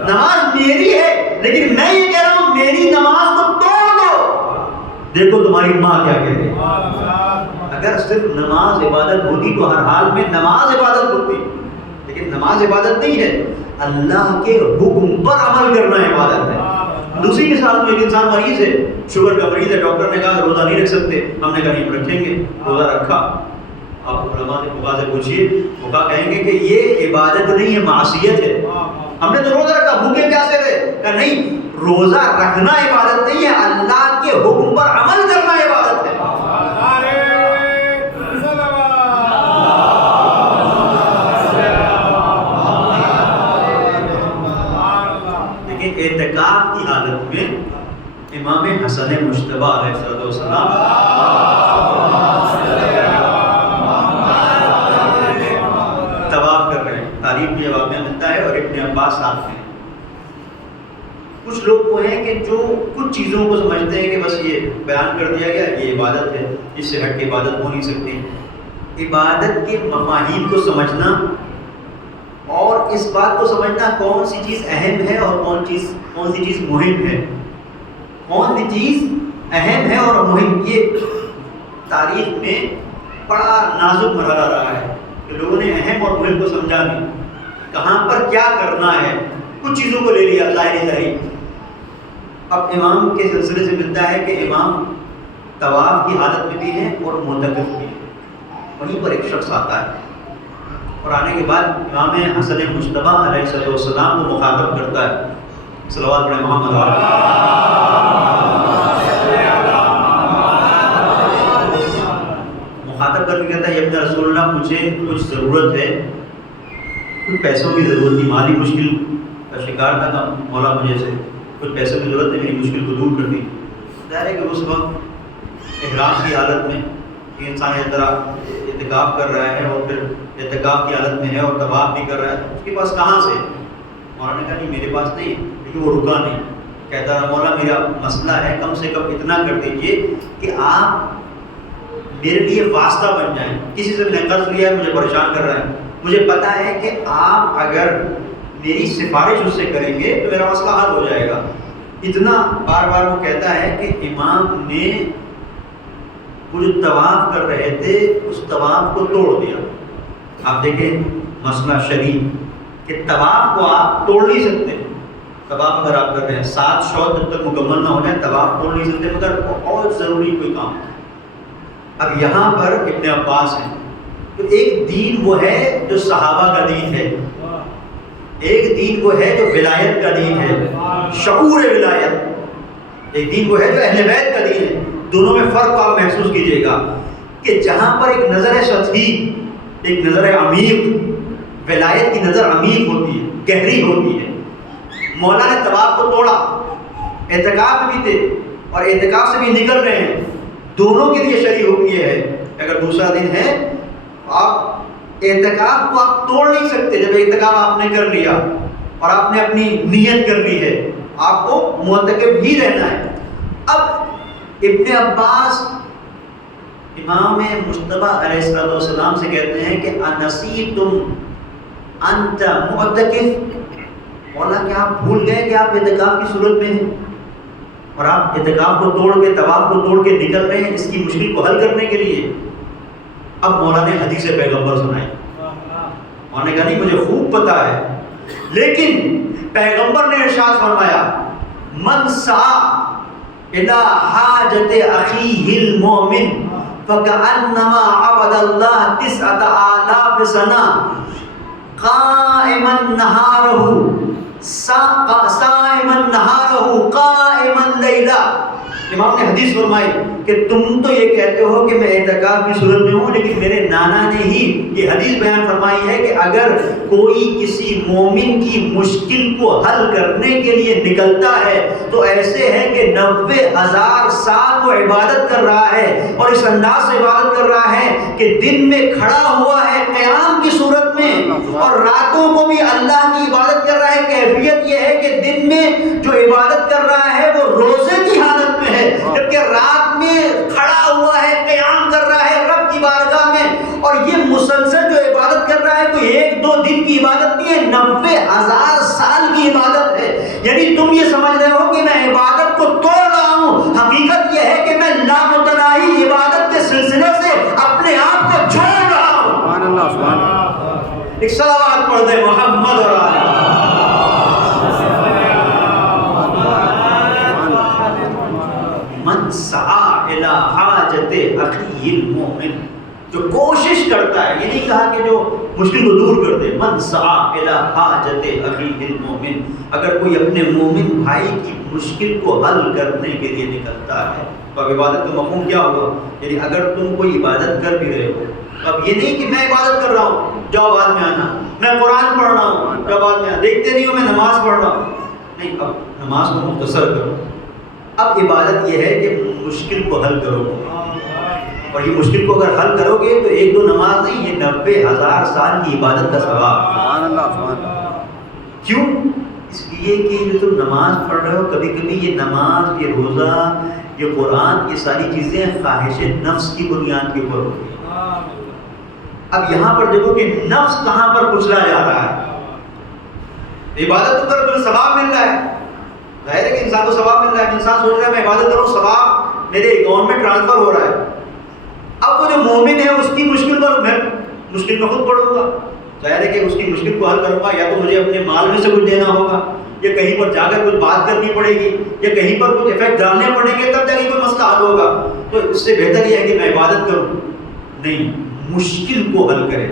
نماز میری ہے لیکن میں یہ کہہ رہا ہوں میری نماز کو توڑ دو، دیکھو تمہاری ماں کیا کہہ رہی ہے. اگر صرف نماز عبادت ہوتی تو ہر حال میں نماز عبادت ہوتی، لیکن نماز عبادت نہیں ہے، اللہ کے حکم پر عمل کرنا عبادت ہے۔ دوسری مثال میں ایک انسان مریض ہے، شوگر کا مریض ہے، ڈاکٹر نے کہا روزہ نہیں رکھ سکتے، ہم نے کہا نہیں رکھیں گے، روزہ رکھا۔ آپ علماء سے پوچھیے، وہ کہیں گے کہ یہ عبادت نہیں ہے، معصیت ہے، ہم نے تو روزہ رکھا، بھوکے پیاسے رہے، کہ نہیں روزہ رکھنا عبادت نہیں ہے، اللہ کے حکم پر عمل کرنا عبادت ہے۔ لیکن اعتکاف کی حالت میں امام حسن مجتبیٰ علیہ السلام طواف کر رہے ہیں، تاریخ میں واقعہ ملتا ہے، اور ابن عباس ساتھ میں۔ کچھ لوگ وہ ہیں کہ جو کچھ چیزوں کو سمجھتے ہیں کہ بس یہ بیان کر دیا گیا یہ عبادت ہے، اس سے ہٹ کے عبادت ہو نہیں سکتی۔ عبادت کے مفاہیم کو سمجھنا اور اس بات کو سمجھنا کون سی چیز اہم ہے اور کون سی چیز مہم ہے، کون سی چیز اہم ہے اور مہم، یہ تاریخ میں بڑا نازک مرحلہ رہا ہے کہ لوگوں نے اہم اور مہم کو سمجھا نہیں، کہاں پر کیا کرنا ہے، کچھ چیزوں کو لے لیا ظاہری۔ اب امام کے سلسلے سے ملتا ہے کہ امام طواف کی حالت میں بھی ہے اور معتکف بھی ہے، وہیں پر ایک شخص آتا ہے اور آنے کے بعد امام حسن مجتبیٰ علیہ السلام کو مخاطب کرتا ہے، صلوات پڑھیں محمد مخاطب کر کے کہتا ہے ابن رسول اللہ مجھے کچھ ضرورت ہے، کچھ پیسوں کی ضرورت تھی، مالی مشکل کا شکار تھا، مولا مجھے سے کچھ پیسوں کی ضرورت ہے، میری مشکل کو دور کر دی۔ ظاہر ہے کہ اس وقت احرام کی حالت میں کہ انسان اس طرح اعتکاف کر رہا ہے اور پھر اعتکاف کی حالت میں ہے اور طواف بھی کر رہا ہے، اس کے پاس کہاں سے؟ مولا نے کہا نہیں میرے پاس نہیں، لیکن وہ رکا نہیں، کہتا رہا مولا میرا مسئلہ ہے، کم سے کم اتنا کر دیجئے کہ آپ میرے لیے واسطہ بن جائیں، کسی سے میں نے قرض لیا ہے مجھے پریشان کر رہا ہے، مجھے پتا ہے کہ آپ اگر میری سفارش اس سے کریں گے تو میرا مسئلہ حل ہو جائے گا۔ اتنا بار بار وہ کہتا ہے کہ امام نے وہ جو طواف کر رہے تھے اس طواف کو توڑ دیا۔ آپ دیکھیں مسئلہ شریف کہ طواف کو آپ توڑ نہیں سکتے، طواف اگر آپ کر رہے ہیں 7 شوط جب تک مکمل نہ ہو جائے طواف توڑ نہیں سکتے، مگر بہت ضروری کوئی کام۔ اب یہاں پر ابن عباس ہیں، تو ایک دین وہ ہے جو صحابہ کا دین ہے، ایک دین وہ ہے جو ولایت کا دین ہے، شعور ولایت، ایک دین وہ ہے جو اہل بیت کا دین ہے۔ دونوں میں فرق آپ محسوس کیجئے گا کہ جہاں پر ایک نظر سطحی، ایک نظر عمیق، ولایت کی نظر عمیق ہوتی ہے، گہری ہوتی ہے۔ مولا نے طواف کو توڑا، اعتکاف بھی تھے اور اعتکاف سے بھی نکل رہے ہیں، دونوں کے لیے شرعی حکم یہ ہے اگر دوسرا دن ہے آپ اعتکاف کو آپ توڑ نہیں سکتے۔ جب اعتکاف آپ نے کر لیا اور آپ نے اپنی نیت کر لی ہے، آپ کو معتکف ہی رہنا ہے۔ اب ابن عباس امام مجتبیٰ علیہ السلام سے کہتے ہیں کہ انسیتم انت معتکف، مولا کیا آپ بھول گئے کہ آپ اعتکاف کی صورت میں ہیں اور آپ اعتکاف کو توڑ کے طواف کو توڑ کے نکل رہے ہیں اس کی مشکل کو حل کرنے کے لیے۔ اب مولا نے حدیث پیغمبر سنائی، مولا نے کہا نہیں مجھے خوب پتا ہے، لیکن پیغمبر نے ارشاد فرمایا من سعى الى حاجت اخیہ المؤمن فکأنما عبد اللہ 9000 سنہ قائما نہارہ صائما نہارہ قائما لیلا۔ امام نے حدیث فرمائی کہ تم تو یہ کہتے ہو کہ میں اعتکاف کی صورت میں ہوں، لیکن میرے نانا نے ہی یہ حدیث بیان فرمائی ہے کہ اگر کوئی کسی مومن کی مشکل کو حل کرنے کے لیے نکلتا ہے تو ایسے ہے کہ 90,000 سال وہ عبادت کر رہا ہے، اور اس انداز سے عبادت کر رہا ہے کہ دن میں کھڑا ہوا ہے قیام کی صورت میں اور راتوں کو بھی اللہ کی عبادت کر رہا ہے۔ کیفیت یہ ہے کہ دن میں جو عبادت کر رہا ہے وہ روزے کی حالت میں ہے، جبکہ رات میں کھڑا ہوا ہے قیام کر رہا ہے رب کی بارگاہ میں، اور یہ مسلسل جو عبادت کر رہا ہے کوئی 1-2 دن کی عبادت نہیں ہے، 90,000 سال کی عبادت ہے۔ یعنی تم یہ سمجھ رہے ہو کہ میں عبادت کو توڑ رہا ہوں، حقیقت یہ ہے کہ میں لامتناہی عبادت کے سلسلے سے اپنے آپ کو جوڑ رہا ہوں۔ سبحان اللہ، سبحان اللہ۔ ایک صلوات پڑھ دے محمد اور آل من سعی الی حاجت اخیہ المؤمن، جو کوشش کرتا ہے، یہ نہیں کہا کہ جو مشکل کو دور کر دے، من سعی الی حاجت اخیہ المؤمن، اگر کوئی اپنے مومن بھائی کی مشکل کو حل کرنے کے لیے نکلتا ہے تو اب عبادت کا مفہوم کیا ہوگا؟ یعنی اگر تم کوئی عبادت کر بھی رہے ہو، اب یہ نہیں کہ میں عبادت کر رہا ہوں جاؤ بعد میں آنا، میں قرآن پڑھ رہا ہوں جاؤ بعد میں آنا، دیکھتے نہیں ہو میں نماز پڑھ رہا ہوں، نہیں، اب نماز کو مختصر کرو، اب عبادت یہ ہے کہ مشکل کو حل کرو گے، اور یہ مشکل کو اگر حل کرو گے تو ایک دو نماز نہیں، یہ 90,000 سال کی عبادت کا ثواب۔ سبحان اللہ، سبحان اللہ۔ کیوں؟ اس لیے کہ جو تم نماز پڑھ رہے ہو، کبھی کبھی یہ نماز، یہ روزہ، یہ قرآن، یہ ساری چیزیں خواہش نفس کی بنیاد کے اوپر ہوتی ہیں۔ اب یہاں پر دیکھو کہ نفس کہاں پر کچلا جا رہا ہے، عبادت تو کرو تو ثواب مل رہا ہے، ظاہر ہے کہ انسان کو ثواب مل رہا ہے، انسان سوچ رہا ہے میں عبادت کروں ثواب میرے اکاؤنٹ میں ٹرانسفر ہو رہا ہے۔ اب وہ جو مومن ہے اس کی مشکل پر میں مشکل میں خود پڑوں گا، ظاہر ہے کہ اس کی مشکل کو حل کروں گا، یا تو مجھے اپنے مال میں سے کچھ دینا ہوگا، یا کہیں پر جا کر کچھ بات کرنی پڑے گی، یا کہیں پر کچھ افیکٹ ڈالنے پڑیں گے، تب جا کے کوئی مسئلہ حل ہوگا۔ تو اس سے بہتر یہ ہے کہ میں عبادت کروں، نہیں، مشکل کو حل کرے۔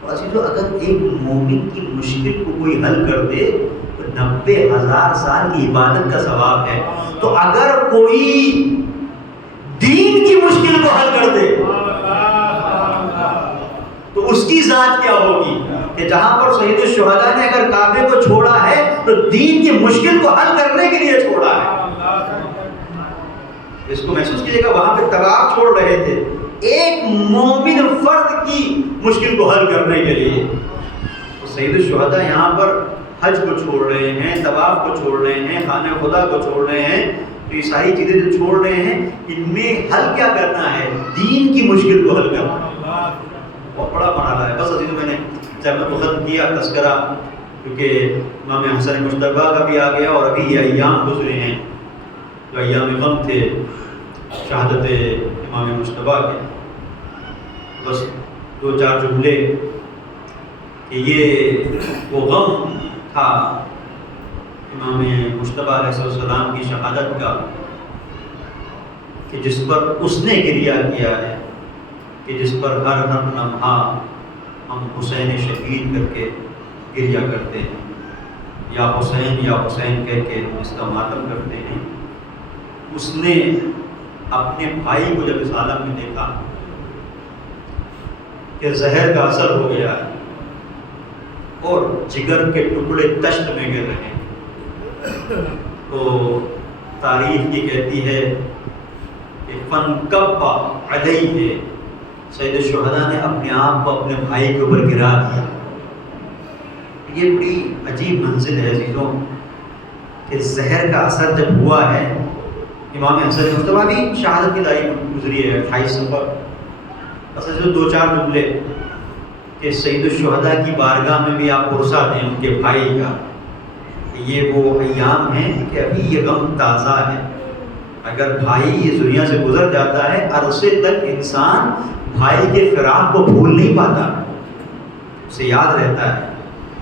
تو عزیزو، اگر ایک مومن کی مشکل کو کوئی حل کر دے تو 90,000 سال کی عبادت کا ثواب ہے۔ تو اگر کوئی دین کی مشکل کو حل کر دے تو اس کی ذات کیا ہوگی، کہ جہاں پر سید الشہداء نے اگر کعبے کو چھوڑا ہے تو دین کی مشکل کو حل کرنے کے لیے چھوڑا ہے۔ اس کو محسوس کیجیے گا، وہاں پہ طواف چھوڑ رہے تھے ایک مومن فرد کی مشکل کو حل کرنے کے لیے، تو سید الشہداء یہاں پر حج کو چھوڑ رہے ہیں، طواف کو چھوڑ رہے ہیں، خانہ خدا کو چھوڑ رہے ہیں، تو یہ ساری چیزیں جو چھوڑ رہے ہیں ان میں حل کیا کرنا ہے؟ دین کی مشکل کو حل کرنا۔ بہت بڑا مرحلہ ہے۔ بس عزیزو، میں نے جب کو ختم کیا تذکرہ، کیونکہ امام حسن مجتبیٰ کا بھی آ گیا، اور ابھی یہ ایام گزرے ہیں جو ایام غم تھے شہادت امام مجتبیٰ کے، بس 2-4 جملے کہ یہ وہ غم تھا امام مجتبیٰ علیہ السلام کی شہادت کا، کہ جس پر اس نے گریہ کیا ہے، کہ جس پر ہر لمحہ ہم حسین شہید کر کے گریہ کرتے ہیں، یا حسین کہہ کے ہم اس کا ماتم کرتے ہیں۔ اس نے اپنے بھائی کو جب اس عالم میں دیکھا کہ زہر کا اثر ہو گیا ہے اور جگر کے ٹکڑے تشت میں گر رہے ہیں، تو تاریخ یہ کہتی ہے کہ فنکب علیہ، سید الشہداء نے اپنے آپ کو اپنے بھائی کے اوپر گرا دیا۔ یہ بڑی عجیب منزل ہے عزیزوں، کہ زہر کا اثر جب ہوا ہے، امام حسن مجتبیٰ بھی شہادت کی تاریخ گزری ہے 28 سفر۔ بس عزیزوں، 2-4 جملے کہ سید الشہداء کی بارگاہ میں بھی آپ پرسا دیں ان کے بھائی کا، یہ وہ ایام ہیں کہ ابھی یہ غم تازہ ہے۔ اگر بھائی اس دنیا سے گزر جاتا ہے، عرصے تک انسان بھائی کے فراق کو بھول نہیں پاتا، اسے یاد رہتا ہے۔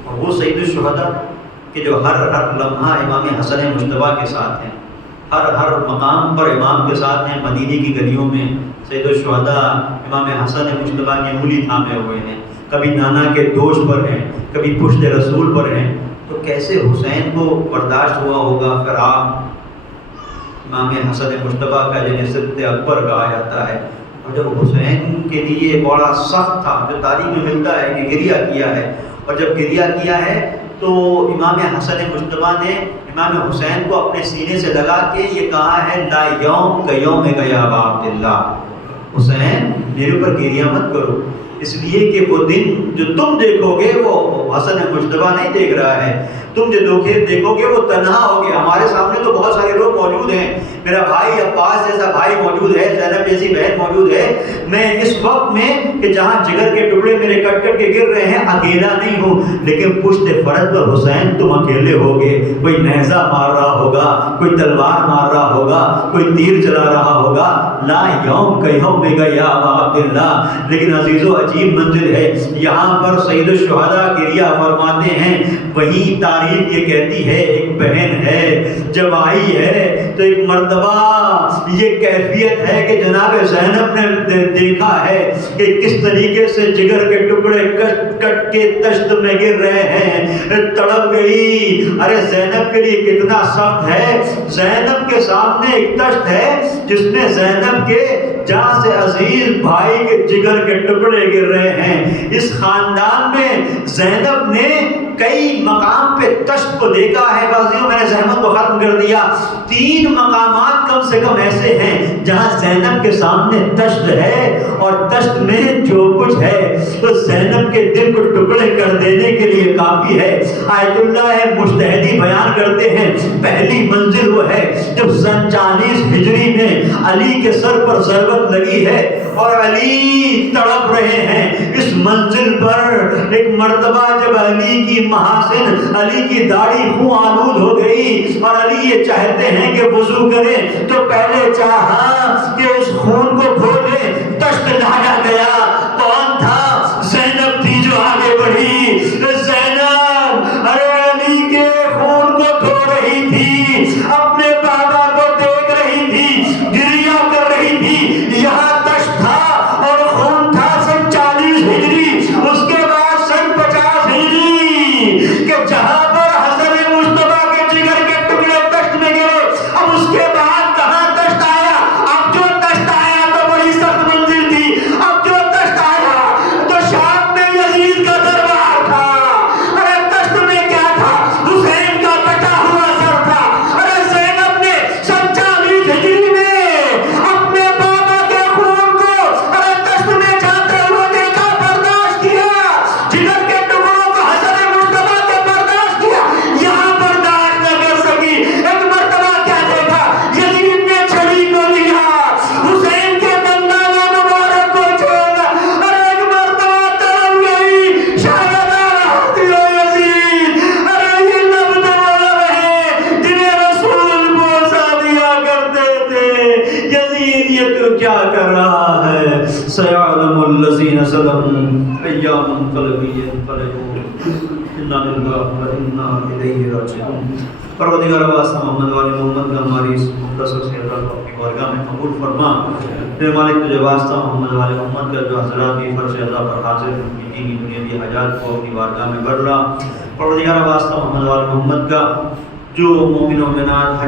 اور وہ سید الشہداء کہ جو ہر لمحہ امام حسن مجتبیٰ کے ساتھ ہیں، ہر مقام پر امام کے ساتھ ہیں، مدینے کی گلیوں میں سید الشہداء امام حسن مجتبیٰ کی انگلی تھامے ہوئے ہیں، کبھی نانا کے دوش پر ہیں، کبھی پشت رسول پر ہیں، تو کیسے حسین کو برداشت ہوا ہوگا فراق امام حسن مجتبیٰ کا، جنہیں صدق اکبر کہا جاتا ہے۔ اور جب حسین کے لیے بڑا سخت تھا، جو تاریخ میں ملتا ہے کہ گریہ کیا ہے، اور جب گریہ کیا ہے تو امام حسن مجتبیٰ نے امام حسین کو اپنے سینے سے لگا کے یہ کہا ہے، لا یوم کیوم یا ابا عبداللہ، حسین میرے اوپر گریہ مت کرو، اس لیے کہ وہ دن جو تم دیکھو گے وہ حسن مجتبیٰ نہیں دیکھ رہا ہے، تم جو دیکھو گے وہ تنہا ہو گیا۔ ہمارے سامنے تو بہت سارے لوگ موجود ہیں، میرا بھائی عباس جیسا بھائی موجود ہے، زینب جیسی بہن موجود ہے، میں اس وقت میں کہ جہاں جگر کے ٹکڑے میرے کٹ کٹ کے گر رہے ہیں اکیلا نہیں ہوں، لیکن پشت فرض پر حسین تم اکیلے ہوگے، کوئی نیزہ مار رہا ہوگا، کوئی تلوار مار رہا ہوگا، کوئی تیر چلا رہا ہوگا، لا یوم کیوم یا ابا عبداللہ، لیکن عزیز و عجیب منزل ہے۔ یہاں پر سید الشہداء کریا فرماتے ہیں، وہی تاریخ یہ کہتی ہے ایک بہن ہے جب آئی ہے تو ایک مرتبہ یہ کیفیت ہے کہ جناب زینب نے دیکھا ہے کہ کس طریقے سے جگر کے ٹکڑے کٹ کے تشت میں گر رہے ہیں، تڑپ گئی۔ ارے زینب کے لیے کتنا سخت ہے، زینب کے سامنے ایک تشت ہے جس میں زینب کے جان سے عزیز بھائی کے جگر کے ٹکڑے گر رہے ہیں۔ اس خاندان میں زینب نے کئی مقام پہ تشت کو دیکھا ہے۔ بازیوں میں نے زحمت کو ختم کر دیا، 3 مقامات کم سے کم ایسے ہیں جہاں زینب کے سامنے تشت ہے، اور تشت میں جو کچھ ہے تو زینب کے دل کو ٹکڑے کر دینے کے لیے کافی ہے۔ آیت اللہ مجتہدی بیان کرتے ہیں پہلی منزل وہ ہے جب سن 40 ہجری میں علی کے سر پر ضربت لگی ہے اور علی تڑپ رہے ہیں۔ اس منزل پر ایک مرتبہ جب علی کی محاسن، علی کی داڑھی خون آلود ہو گئی اور علی یہ چاہتے ہیں کہ وضو کریں تو پہلے چاہا کہ اس خون کو دھو لیں، تشت لایا گیا۔ کون تھا؟ زینب تھی جو آگے بڑھی۔ زینب ارے علی کے خون کو دھو رہی تھی، اپنے بابا کو دیکھ رہی تھی، گریہ کر رہی تھی۔ یہاں تشت تھا اور خون تھا سن 40 ہجری، اس کے بعد سن 50 ہجری کہ جہاں پر حسن مصطفیٰ کے جگر کے ٹکڑے تشت میں گرے، اب اس کے بعد کہاں تشت آیا؟ اب جو تشت آیا تو بڑی سخت منزل تھی۔ اب جو تشت آیا تو شام میں یزید کا دربار تھا۔ ارے تشت میں کیا تھا؟ حسین کا کٹا ہوا سر تھا۔ ارے زینب نے سن 40 ہجری میں اپنے بابا کے خون کو ارے تشت میں جاتے ہوئے دیکھا، برداشت کیا، جگر کے ٹکڑوں کو حسن مصطفیٰ کے برداشت کیا، یہاں برداشت نہ کر سکی۔ ایک مرتبہ کیا دیکھا؟ یزید نے چھڑی کو لیا، حسین کے دندان مبارک کو چھوڑا۔ ارے ایک مرتبہ تڑپ گئی، شاید آتی ہو یزید، ارے یہ لب تو وہ لب ہے جنہیں رسول بوسہ دیا کرتے تھے۔ یزید یہ تو کیا کر رہا ہے؟ سیعلم الذین ظلموا ایام منقلب ينقلبون انا للہ و انا الیہ راجعون۔ پروردگار واسطہ محمد والے محمد کا ہماری اس مختصر سے حضرت کو اپنی بارگاہ میں قبول فرما۔ میرے مالک تجھے واسطہ محمد والے محمد کا جو حضرات بھی فرض ادا پر حاضر ہیں، ان کی دینی دنیاوی حاجات کو اپنی بارگاہ میں بھر لا۔ پروردگار واسطہ محمد والے محمد کا جو مومن و مومنات